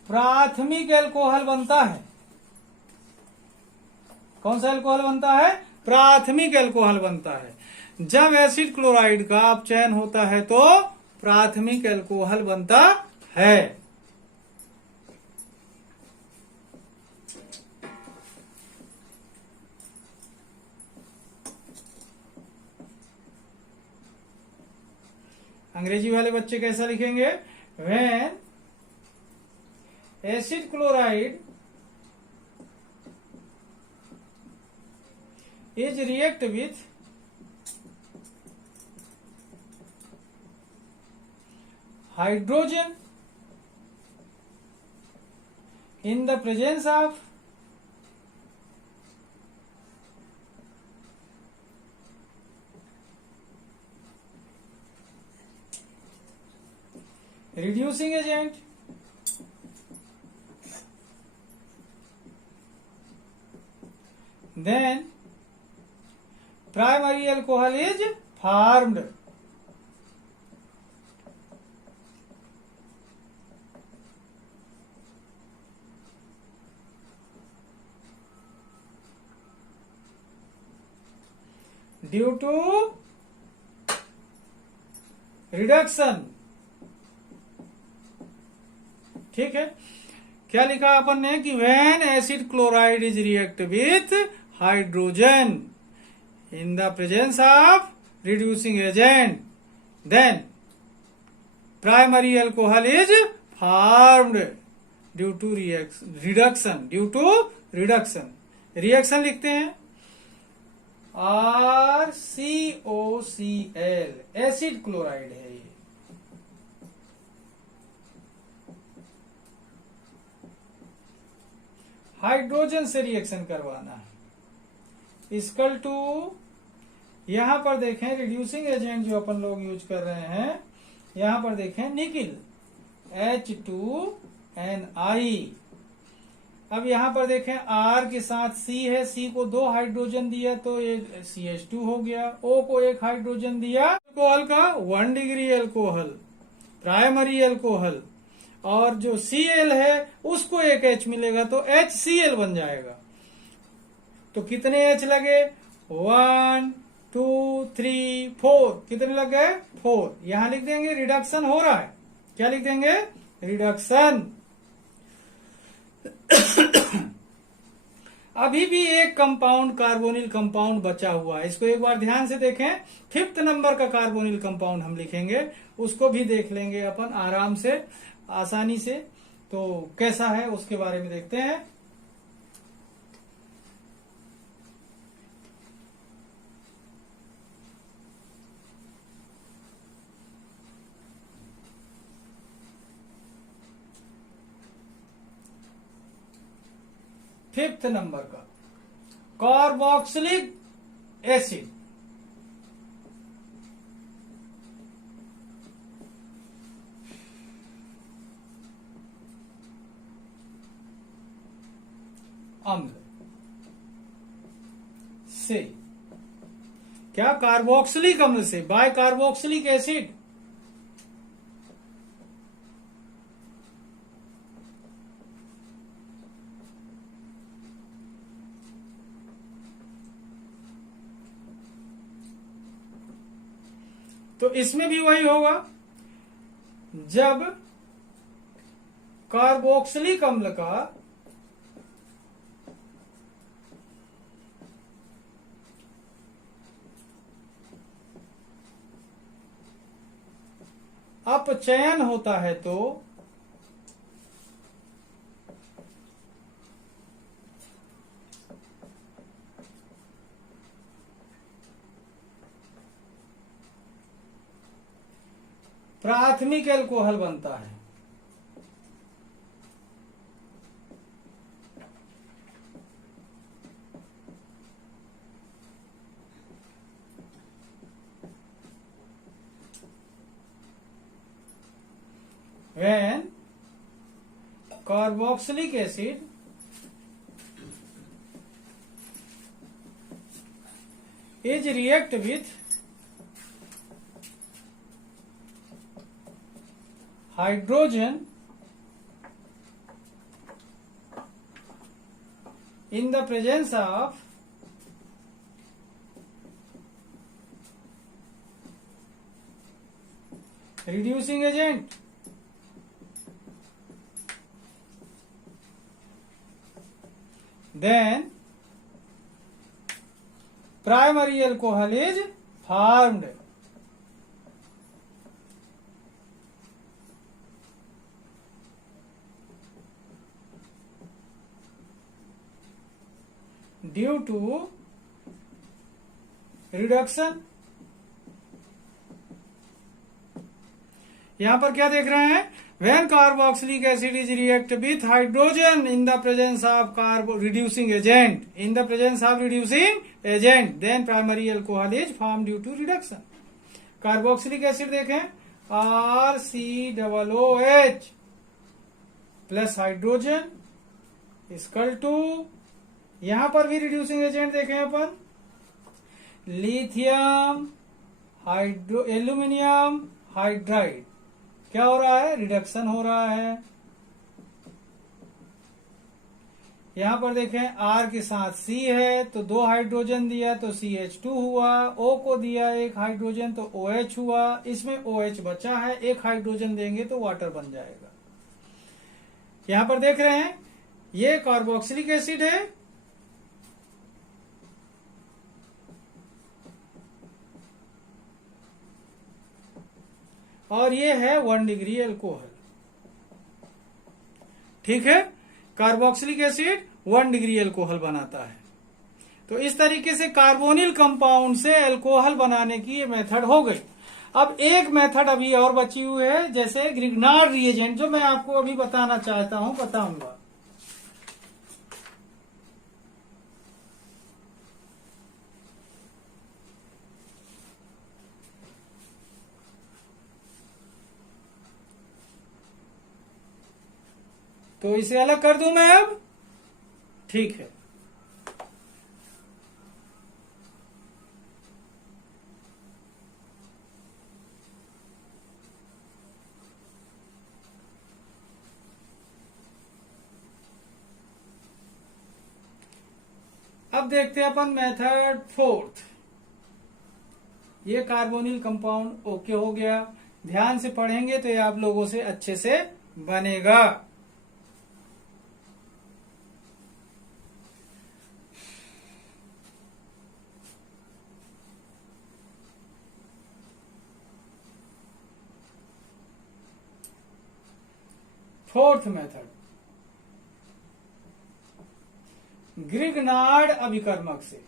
प्राथमिक अल्कोहल बनता है। कौन सा अल्कोहल बनता है? प्राथमिक अल्कोहल बनता है। जब एसिड क्लोराइड का अपचयन होता है तो प्राथमिक अल्कोहल बनता है। अंग्रेजी वाले बच्चे कैसा लिखेंगे? When acid chloride is react with hydrogen in the presence of reducing agent, then primary alcohol is formed. Due to reduction. ठीक है, क्या लिखा अपन ने कि when acid chloride is react with hydrogen in the presence of reducing agent then primary alcohol is formed due to reduction reaction लिखते हैं RCOCl acid chloride है ये। हाइड्रोजन से रिएक्शन करवाना है। इक्वल टू यहां पर देखें रिड्यूसिंग एजेंट जो अपन लोग यूज कर रहे हैं, यहां पर देखें निकिल H2Ni। अब यहां पर देखें R के साथ C है, C को 2 हाइड्रोजन दिया तो ये CH2 हो गया, O को 1 हाइड्रोजन दिया, अल्कोहल का 1 डिग्री अल्कोहल प्राइमरी अल्कोहल, और जो Cl है उसको 1 H मिलेगा तो HCl बन जाएगा। तो कितने H लगे? 1 2 3 4, कितने लग गए? 4। यहां लिख देंगे रिडक्शन हो रहा है। क्या लिख देंगे? रिडक्शन। अभी भी एक कंपाउंड कार्बोनिल कंपाउंड बचा हुआ है, इसको एक बार ध्यान से देखें। 5th नंबर का कार्बोनिल कंपाउंड हम लिखेंगे, उसको भी देख लेंगे अपन आराम से, आसानी से। तो कैसा है उसके बारे में देखते हैं। फिफ्थ नंबर का कार्बोक्सिलिक एसिड। अम्ल से, क्या? कार्बोक्सिलिक अम्ल से, बाय कार्बोक्सिलिक एसिड। तो इसमें भी वही होगा, जब कार्बोक्सिलिक अम्ल का अपचयन होता है तो प्राथमिक अल्कोहल बनता है। When carboxylic acid is react with hydrogen in the presence of reducing agent, then primary alcohol is formed. Due to reduction। यहां पर क्या देख रहे हैं? When carboxylic acid is react with hydrogen in the presence of reducing agent, then primary alcohol is formed due to reduction। Carboxylic acid देखें, RCOOH plus hydrogen equal to, यहां पर भी रिड्यूसिंग एजेंट देखें अपन, लिथियम एल्यूमिनियम हाइड्राइड। क्या हो रहा है? Reduction हो रहा है। यहां पर देखें R के साथ C है तो 2 हाइड्रोजन दिया तो CH2 हुआ, O को दिया 1 हाइड्रोजन तो OH हुआ, इसमें OH बचा है, 1 हाइड्रोजन देंगे तो वाटर बन जाएगा। यहां पर देख रहे हैं ये कार्बोक्सिलिक एसिड है और ये है 1 डिग्री अल्कोहल। ठीक है, कार्बोक्सिलिक एसिड 1 डिग्री अल्कोहल बनाता है। तो इस तरीके से कार्बोनिल कंपाउंड से अल्कोहल बनाने की ये मेथड हो गई। अब एक मेथड अभी और बची हुई है, जैसे ग्रिग्नार्ड रिएजेंट, जो मैं आपको अभी बताना चाहता हूं, बताऊंगा। तो इसे अलग कर दूं मैं अब, ठीक है। अब देखते हैं अपन मेथड 4th। ये कार्बोनिल कंपाउंड ओके हो गया। ध्यान से पढ़ेंगे तो ये आप लोगों से अच्छे से बनेगा। फोर्थ मेथड, ग्रिग्नार्ड अभिकर्मक से।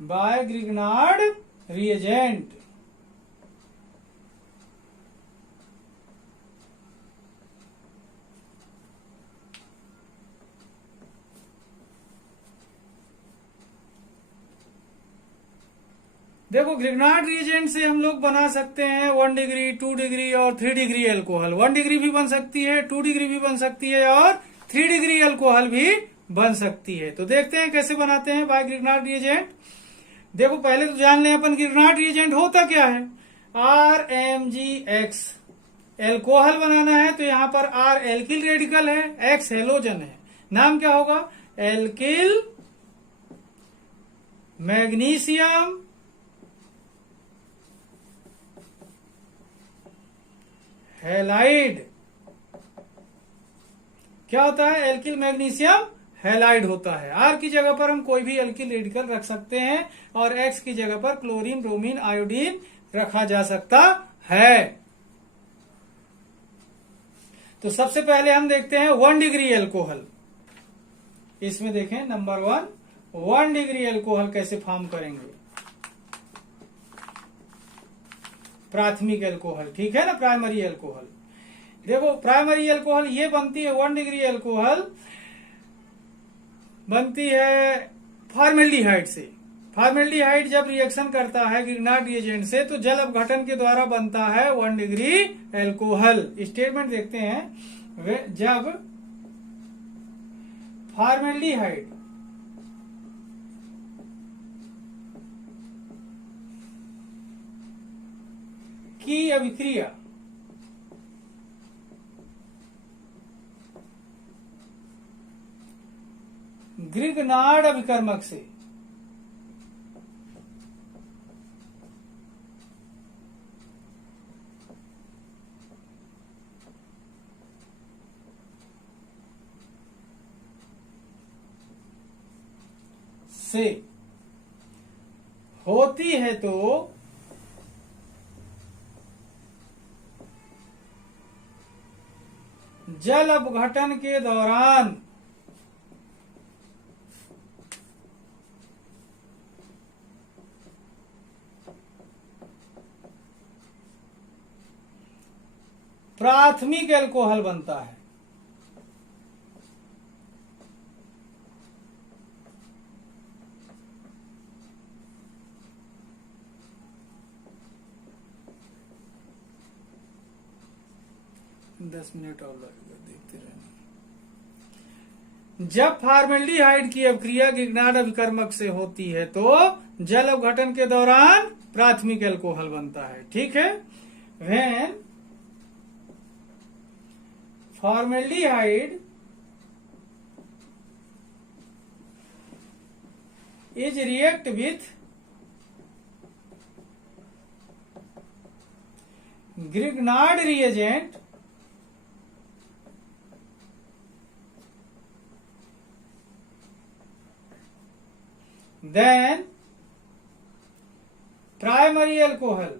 By Grignard reagent. देखो, ग्रिग्नार्ड रिएजेंट से हम लोग बना सकते हैं 1 डिग्री, 2 डिग्री और 3 डिग्री अल्कोहल। 1 डिग्री भी बन सकती है, 2 डिग्री भी बन सकती है और 3 डिग्री अल्कोहल भी बन सकती है। तो देखते हैं कैसे बनाते हैं बाय ग्रिग्नार्ड रिएजेंट। देखो, पहले तो जान लें अपन ग्रिग्नार्ड रिएजेंट होता क्या है। RMgX, एल्कोहल बनाना है तो यहां पर R एल्किल रेडिकल है, X हेलोजन है। नाम क्या होगा? Alkyl magnesium halide. क्या होता है? एल्किल मैग्नीशियम हैलाइड होता है। आर की जगह पर हम कोई भी एल्किल रेडिकल रख सकते हैं और एक्स की जगह पर क्लोरीन, ब्रोमीन, आयोडीन रखा जा सकता है। तो सबसे पहले हम देखते हैं 1 डिग्री अल्कोहल। इसमें देखें नंबर 1 डिग्री अल्कोहल कैसे फॉर्म करेंगे। प्राथमिक अल्कोहल, ठीक है ना, प्राइमरी अल्कोहल। देखो, प्राइमरी अल्कोहल ये बनती है 1 डिग्री अल्कोहल बनती है फॉर्मेल्डिहाइड से। फॉर्मेल्डिहाइड जब रिएक्शन करता है ग्रिग्नार्ड रिएजेंट से तो जल अपघटन के द्वारा बनता है 1 डिग्री अल्कोहल। स्टेटमेंट देखते हैं, जब फॉर्मेल्डिहाइड की अभिक्रिया ग्रिग्नार्ड अभिकर्मक से होती है तो जल अपघटन के दौरान प्राथमिक अल्कोहल बनता है। दस मिनट और लगेगा, देखते रहना। जब फॉर्मेल्डिहाइड की अभिक्रिया ग्रिग्नार्ड अभिकर्मक से होती है तो जल अपघटन के दौरान प्राथमिक अल्कोहल बनता है। ठीक है, when formaldehyde is react with Grignard reagent then primary alcohol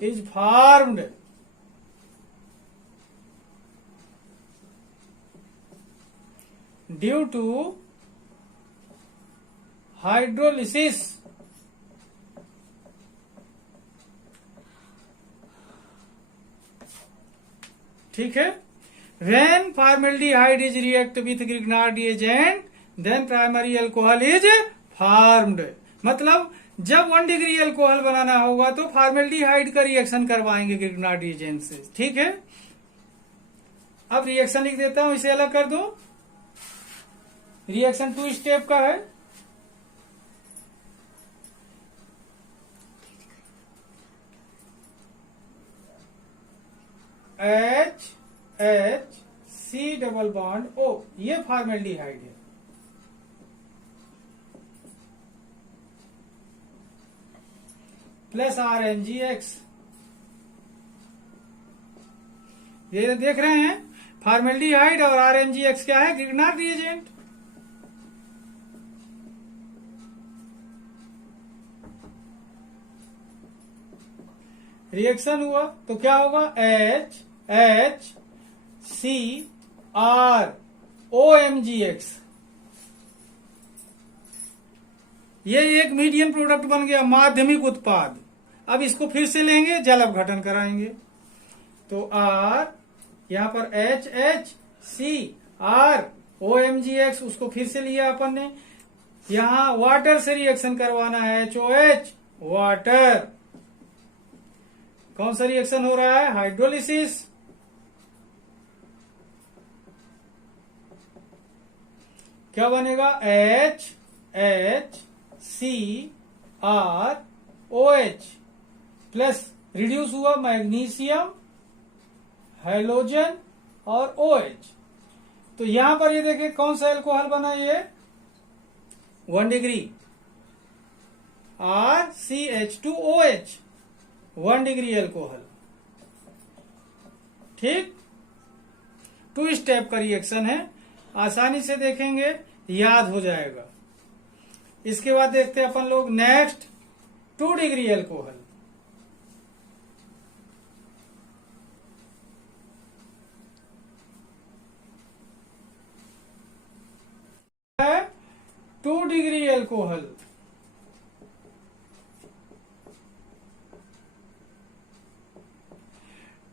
is formed due to hydrolysis ठीक है। When formaldehyde is react with Grignard reagent, then primary alcohol is formed। मतलब जब 1 डिग्री अल्कोहल बनाना होगा तो फॉर्मेल्डिहाइड का रिएक्शन करवाएंगे Grignard reagent से, ठीक है। अब रिएक्शन लिख देता हूं, इसे अलग कर दो। रिएक्शन 2 स्टेप का है। HC डबल बॉन्ड O, ये फॉर्मेल्डिहाइड है। प्लस RMgX, ये देख रहे हैं फॉर्मेल्डिहाइड और RMgX क्या है? Grignard reagent. रिएक्शन हुआ तो क्या होगा? HCrOMgX, ये एक मीडियम प्रोडक्ट बन गया, माध्यमिक उत्पाद। अब इसको फिर से लेंगे, जल अपघटन कराएंगे तो R, यहां पर HCrOMgX, उसको फिर से लिया अपन ने। यहां वाटर से रिएक्शन करवाना है, HOH, वाटर। कौन सा रिएक्शन हो रहा है? हाइड्रोलिसिस। क्या बनेगा? HCrOH प्लस रिड्यूस हुआ मैग्नीशियम, हैलोजन और OH। तो यहां पर ये देखिए कौन सा एल्कोहल बना? ये 1 डिग्री RCH2OH, 1 डिग्री अल्कोहल, ठीक। 2 स्टेप का रिएक्शन है, आसानी से देखेंगे, याद हो जाएगा। इसके बाद देखते हैं अपन लोग नेक्स्ट 2 डिग्री अल्कोहल। है 2 degree alcohol.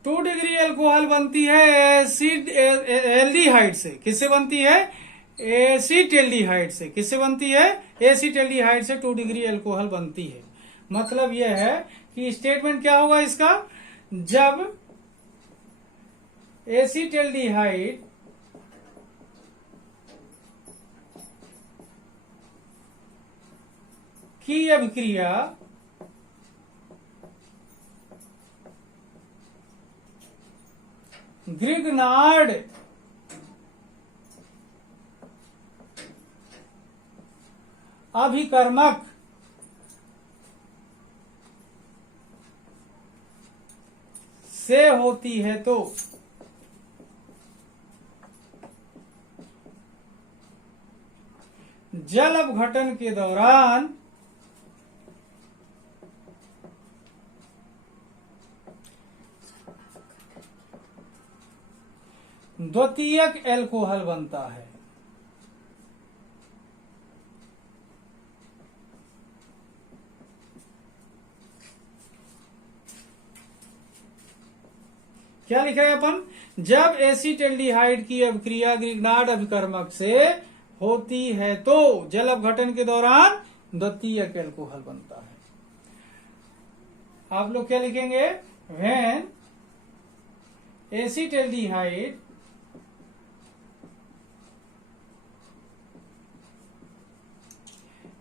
Two degree alcohol बनती है एसिड एल्डिहाइड से। किससे बनती है? एसिटेल्डिहाइड से। किससे बनती है? एसिटेल्डिहाइड से 2 डिग्री अल्कोहल बनती है। मतलब यह है कि स्टेटमेंट क्या होगा इसका? जब एसिटेल्डिहाइड की अभिक्रिया ग्रिग्नार्ड अभिकर्मक से होती है तो जल अपघटन के दौरान द्वितीयक एल्कोहल बनता है। क्या लिख रहे हैं अपन? जब एसिटेल्डिहाइड की अभिक्रिया ग्रिग्नार्ड अभिकर्मक से होती है तो जल अपघटन के दौरान द्वितीयक एल्कोहल बनता है। आप लोग क्या लिखेंगे? When acetaldehyde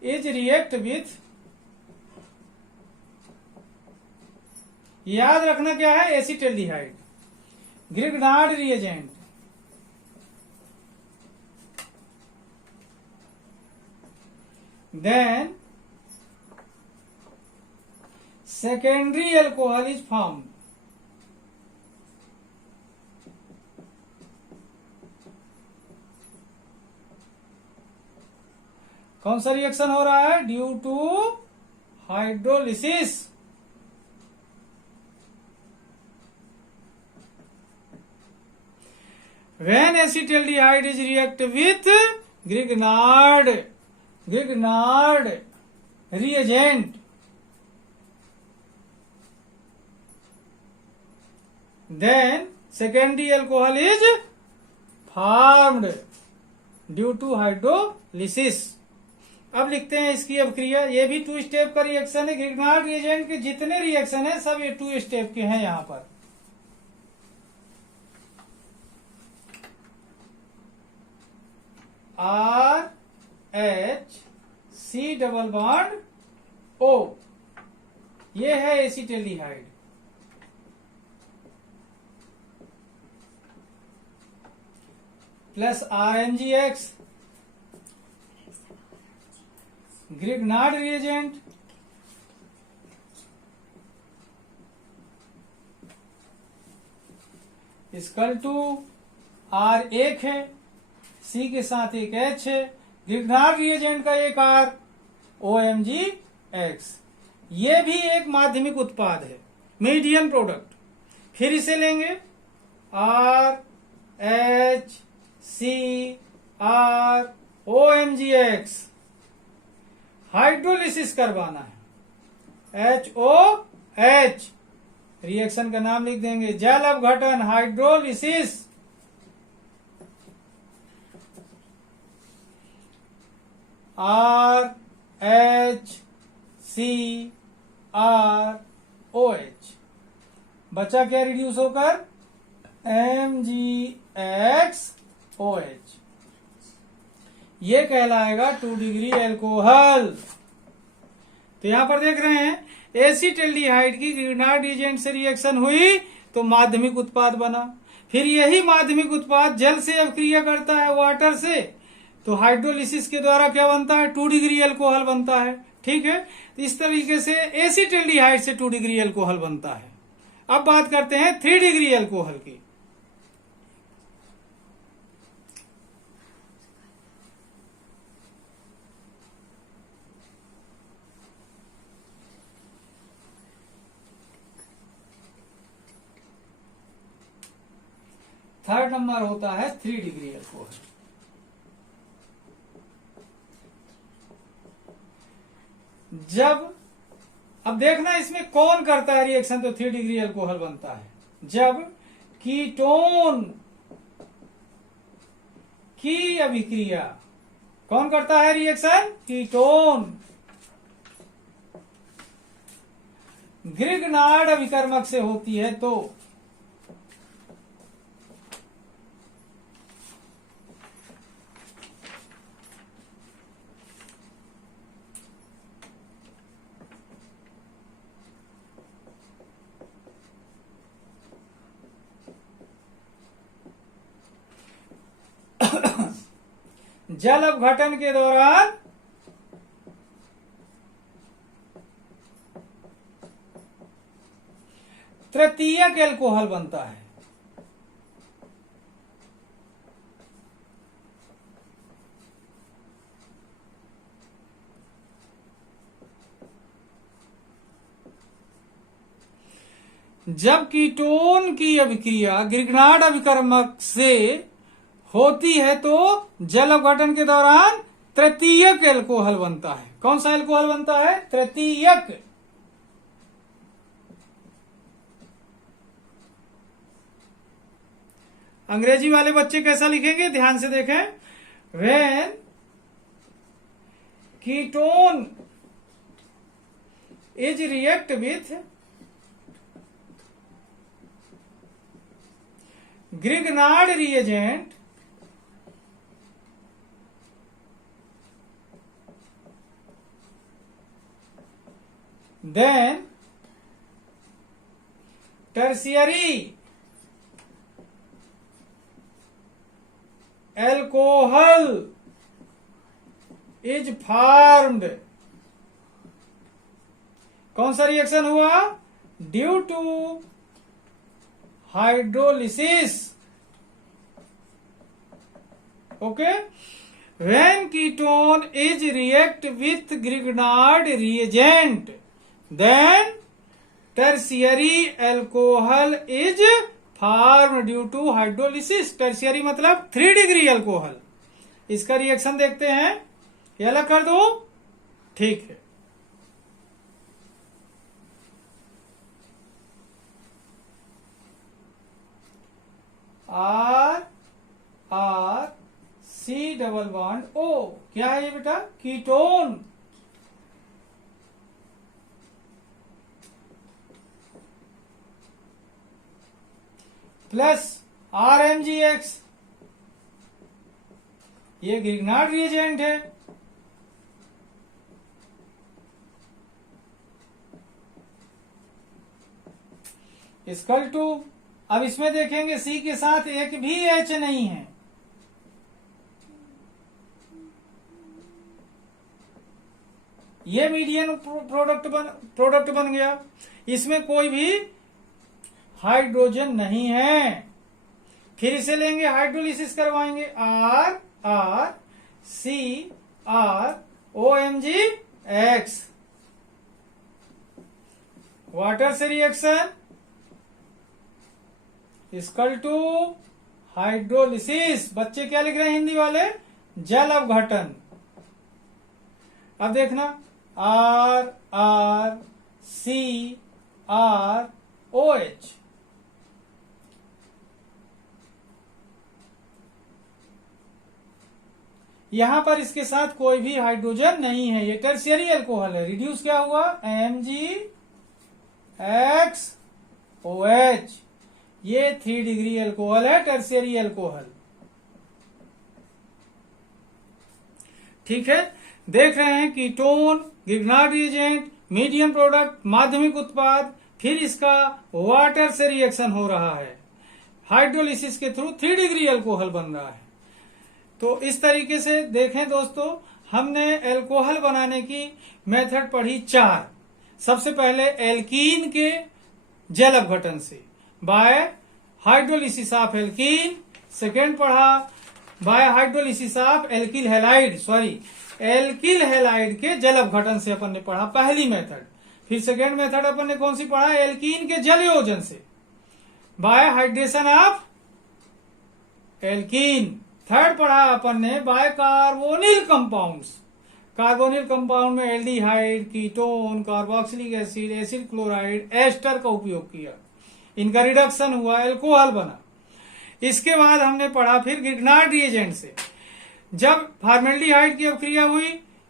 is react with, याद रखना क्या है? Acetaldehyde, Grignard reagent then secondary alcohol is formed. कौन सा रिएक्शन हो रहा है? Due to hydrolysis. When acetaldehyde is react with Grignard reagent, then secondary alcohol is formed due to hydrolysis. अब लिखते हैं इसकी अभिक्रिया. ये भी 2 स्टेप का रिएक्शन है. ग्रिग्नार्ड रिएजेंट के जितने रिएक्शन है सब ये 2 स्टेप के हैं. यहां पर RH डबल बॉन्ड O, ये है acetaldehyde. Plus RMgX Grignard reagent, equal to R एक है, C के साथ एक H है, ग्रिग्नार्ड रिएजेंट का एक R, OMgX. ये भी एक माध्यमिक उत्पाद है, मीडियम प्रोडक्ट. फिर इसे लेंगे RHCr OMgX. हाइड्रोलिसिस करवाना है, HOH. रिएक्शन का नाम लिख देंगे, जल अपघटन हाइड्रोलिसिस. RHCrOH. बचा क्या रिड्यूस होकर? MgXOH. ये कहलाएगा 2 डिग्री एल्कोहल. तो यहां पर देख रहे हैं एसिटाल्डिहाइड की ग्रिग्नार्ड रिएजेंट से रिएक्शन हुई तो माध्यमिक उत्पाद बना. फिर यही माध्यमिक उत्पाद जल से अभिक्रिया करता है वाटर से, तो हाइड्रोलिसिस के द्वारा क्या बनता है? 2 डिग्री एल्कोहल बनता है. ठीक है, तो इस तरीके से एसिटाल्डिहाइड से 2 डिग्री एल्कोहल बनता है. अब बात करते हैं 3 डिग्री एल्कोहल की. थर्ड नंबर होता है 3 डिग्री एल्कोहल. जब अब देखना इसमें कौन करता है रिएक्शन तो 3 डिग्री एल्कोहल बनता है. जब कीटोन की अभिक्रिया, कौन करता है रिएक्शन? कीटोन ग्रिग्नार्ड अभिकर्मक से होती है तो जल अपघटन के दौरान तृतीयक एल्कोहल बनता है. जब कीटोन की अभिक्रिया ग्रिग्नार्ड अभिकर्मक से होती है तो जल अपघटन के दौरान तृतीयक एल्कोहल बनता है. कौन सा एल्कोहल बनता है? तृतीयक. अंग्रेजी वाले बच्चे कैसा लिखेंगे ध्यान से देखें. When ketone is react with Grignard reagent, then tertiary alcohol is formed. कौन सा रिएक्शन हुआ? Due to hydrolysis. Okay, when ketone is react with Grignard reagent then tertiary alcohol is form due to hydrolysis. Tertiary मतलब 3 degree alcohol. इसका reaction देखते हैं, ये अलग कर दो, ठीक है। R C double bond O, क्या है ये बेटा? कीटोन। प्लस RMgX, ये ग्रिग्नार्ड रिएजेंट है। इक्वल टू, अब इसमें देखेंगे C के साथ एक भी H नहीं है, ये मीडियम प्रोडक्ट बन गया। इसमें कोई भी हाइड्रोजन नहीं है। फिर इसे लेंगे, हाइड्रोलिसिस करवाएंगे। R C R OMgX, water से रिएक्शन इक्वल टू हाइड्रोलिसिस। बच्चे क्या लिख रहे हैं हिंदी वाले? जल अपघटन। अब देखना, R C R OH, यहां पर इसके साथ कोई भी हाइड्रोजन नहीं है, ये टर्शियरी अल्कोहल है। रिड्यूस क्या हुआ? MgXOH, ये 3 डिग्री अल्कोहल है, टर्शियरी अल्कोहल। ठीक है, देख रहे हैं ketone, Grignard reagent, medium product, माध्यमिक उत्पाद, फिर इसका वाटर से रिएक्शन हो रहा है, हाइड्रोलिसिस के थ्रू 3 डिग्री अल्कोहल बन रहा है। तो इस तरीके से देखें दोस्तों, हमने अल्कोहल बनाने की मेथड पढ़ी 4। सबसे पहले एल्कीन के जल अपघटन से, by hydrolysis of alkene. Second पढ़ा by hydrolysis of alkyl halide, alkyl halide के जल अपघटन से अपन ने पढ़ा, पहली मेथड। फिर सेकेंड मेथड अपन ने कौन सी पढ़ा? एल्कीन के जल योजन से, by hydration of alkene. Third पढ़ा अपन ने by carbonyl compounds, carbonyl compound में aldehyde, ketone, carboxylic acid, acid chloride, ester का उपयोग किया, इनका रिडक्शन हुआ, अल्कोहल बना। इसके बाद हमने पढ़ा फिर ग्रिग्नार्ड रिएजेंट से, जब फॉर्मेल्डिहाइड की अभिक्रिया हुई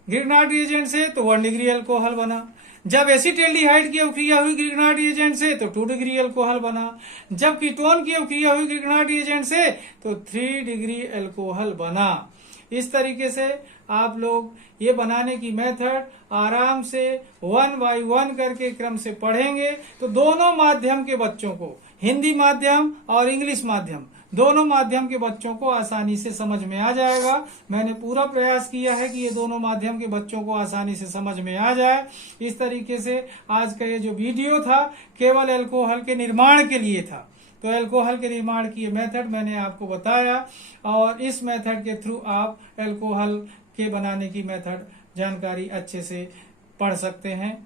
ग्रिग्नार्ड रिएजेंट से तो 1 डिग्री अल्कोहल बना। जब एसिटेल्डिहाइड की अभिक्रिया हुई ग्रिग्नार्ड रिएजेंट से तो 2 डिग्री अल्कोहल बना। जब कीटोन की अभिक्रिया हुई ग्रिग्नार्ड रिएजेंट से तो 3 डिग्री अल्कोहल बना। इस तरीके से आप लोग ये बनाने की मेथड आराम से 1 बाय 1 करके क्रम से पढ़ेंगे तो दोनों माध्यम के बच्चों को, हिंदी माध्यम और इंग्लिश माध्यम, दोनों माध्यम के बच्चों को आसानी से समझ में आ जाएगा। मैंने पूरा प्रयास किया है कि ये दोनों माध्यम के बच्चों को आसानी से समझ में आ जाए। इस तरीके से आज का ये जो वीडियो था केवल अल्कोहल के निर्माण के लिए था। तो अल्कोहल के निर्माण की मेथड मैंने आपको बताया और इस मेथड के थ्रू आप अल्कोहल के बनाने की मेथड जानकारी अच्छे से पढ़ सकते हैं।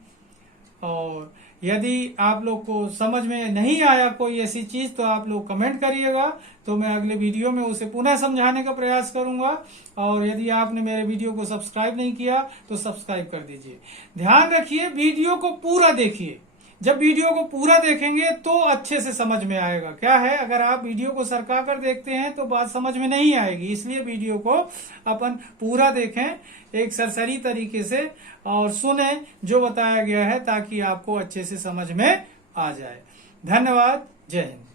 और यदि आप लोग को समझ में नहीं आया कोई ऐसी चीज तो आप लोग कमेंट करिएगा, तो मैं अगले वीडियो में उसे पुनः समझाने का प्रयास करूंगा। और यदि आपने मेरे वीडियो को सब्सक्राइब नहीं किया तो सब्सक्राइब कर दीजिए। ध्यान रखिए, वीडियो को पूरा देखिए। जब वीडियो को पूरा देखेंगे तो अच्छे से समझ में आएगा। क्या है, अगर आप वीडियो को सरका कर देखते हैं तो बात समझ में नहीं आएगी, इसलिए वीडियो को अपन पूरा देखें एक सरसरी तरीके से और सुने जो बताया गया है ताकि आपको अच्छे से समझ में आ जाए। धन्यवाद, जय हिंद।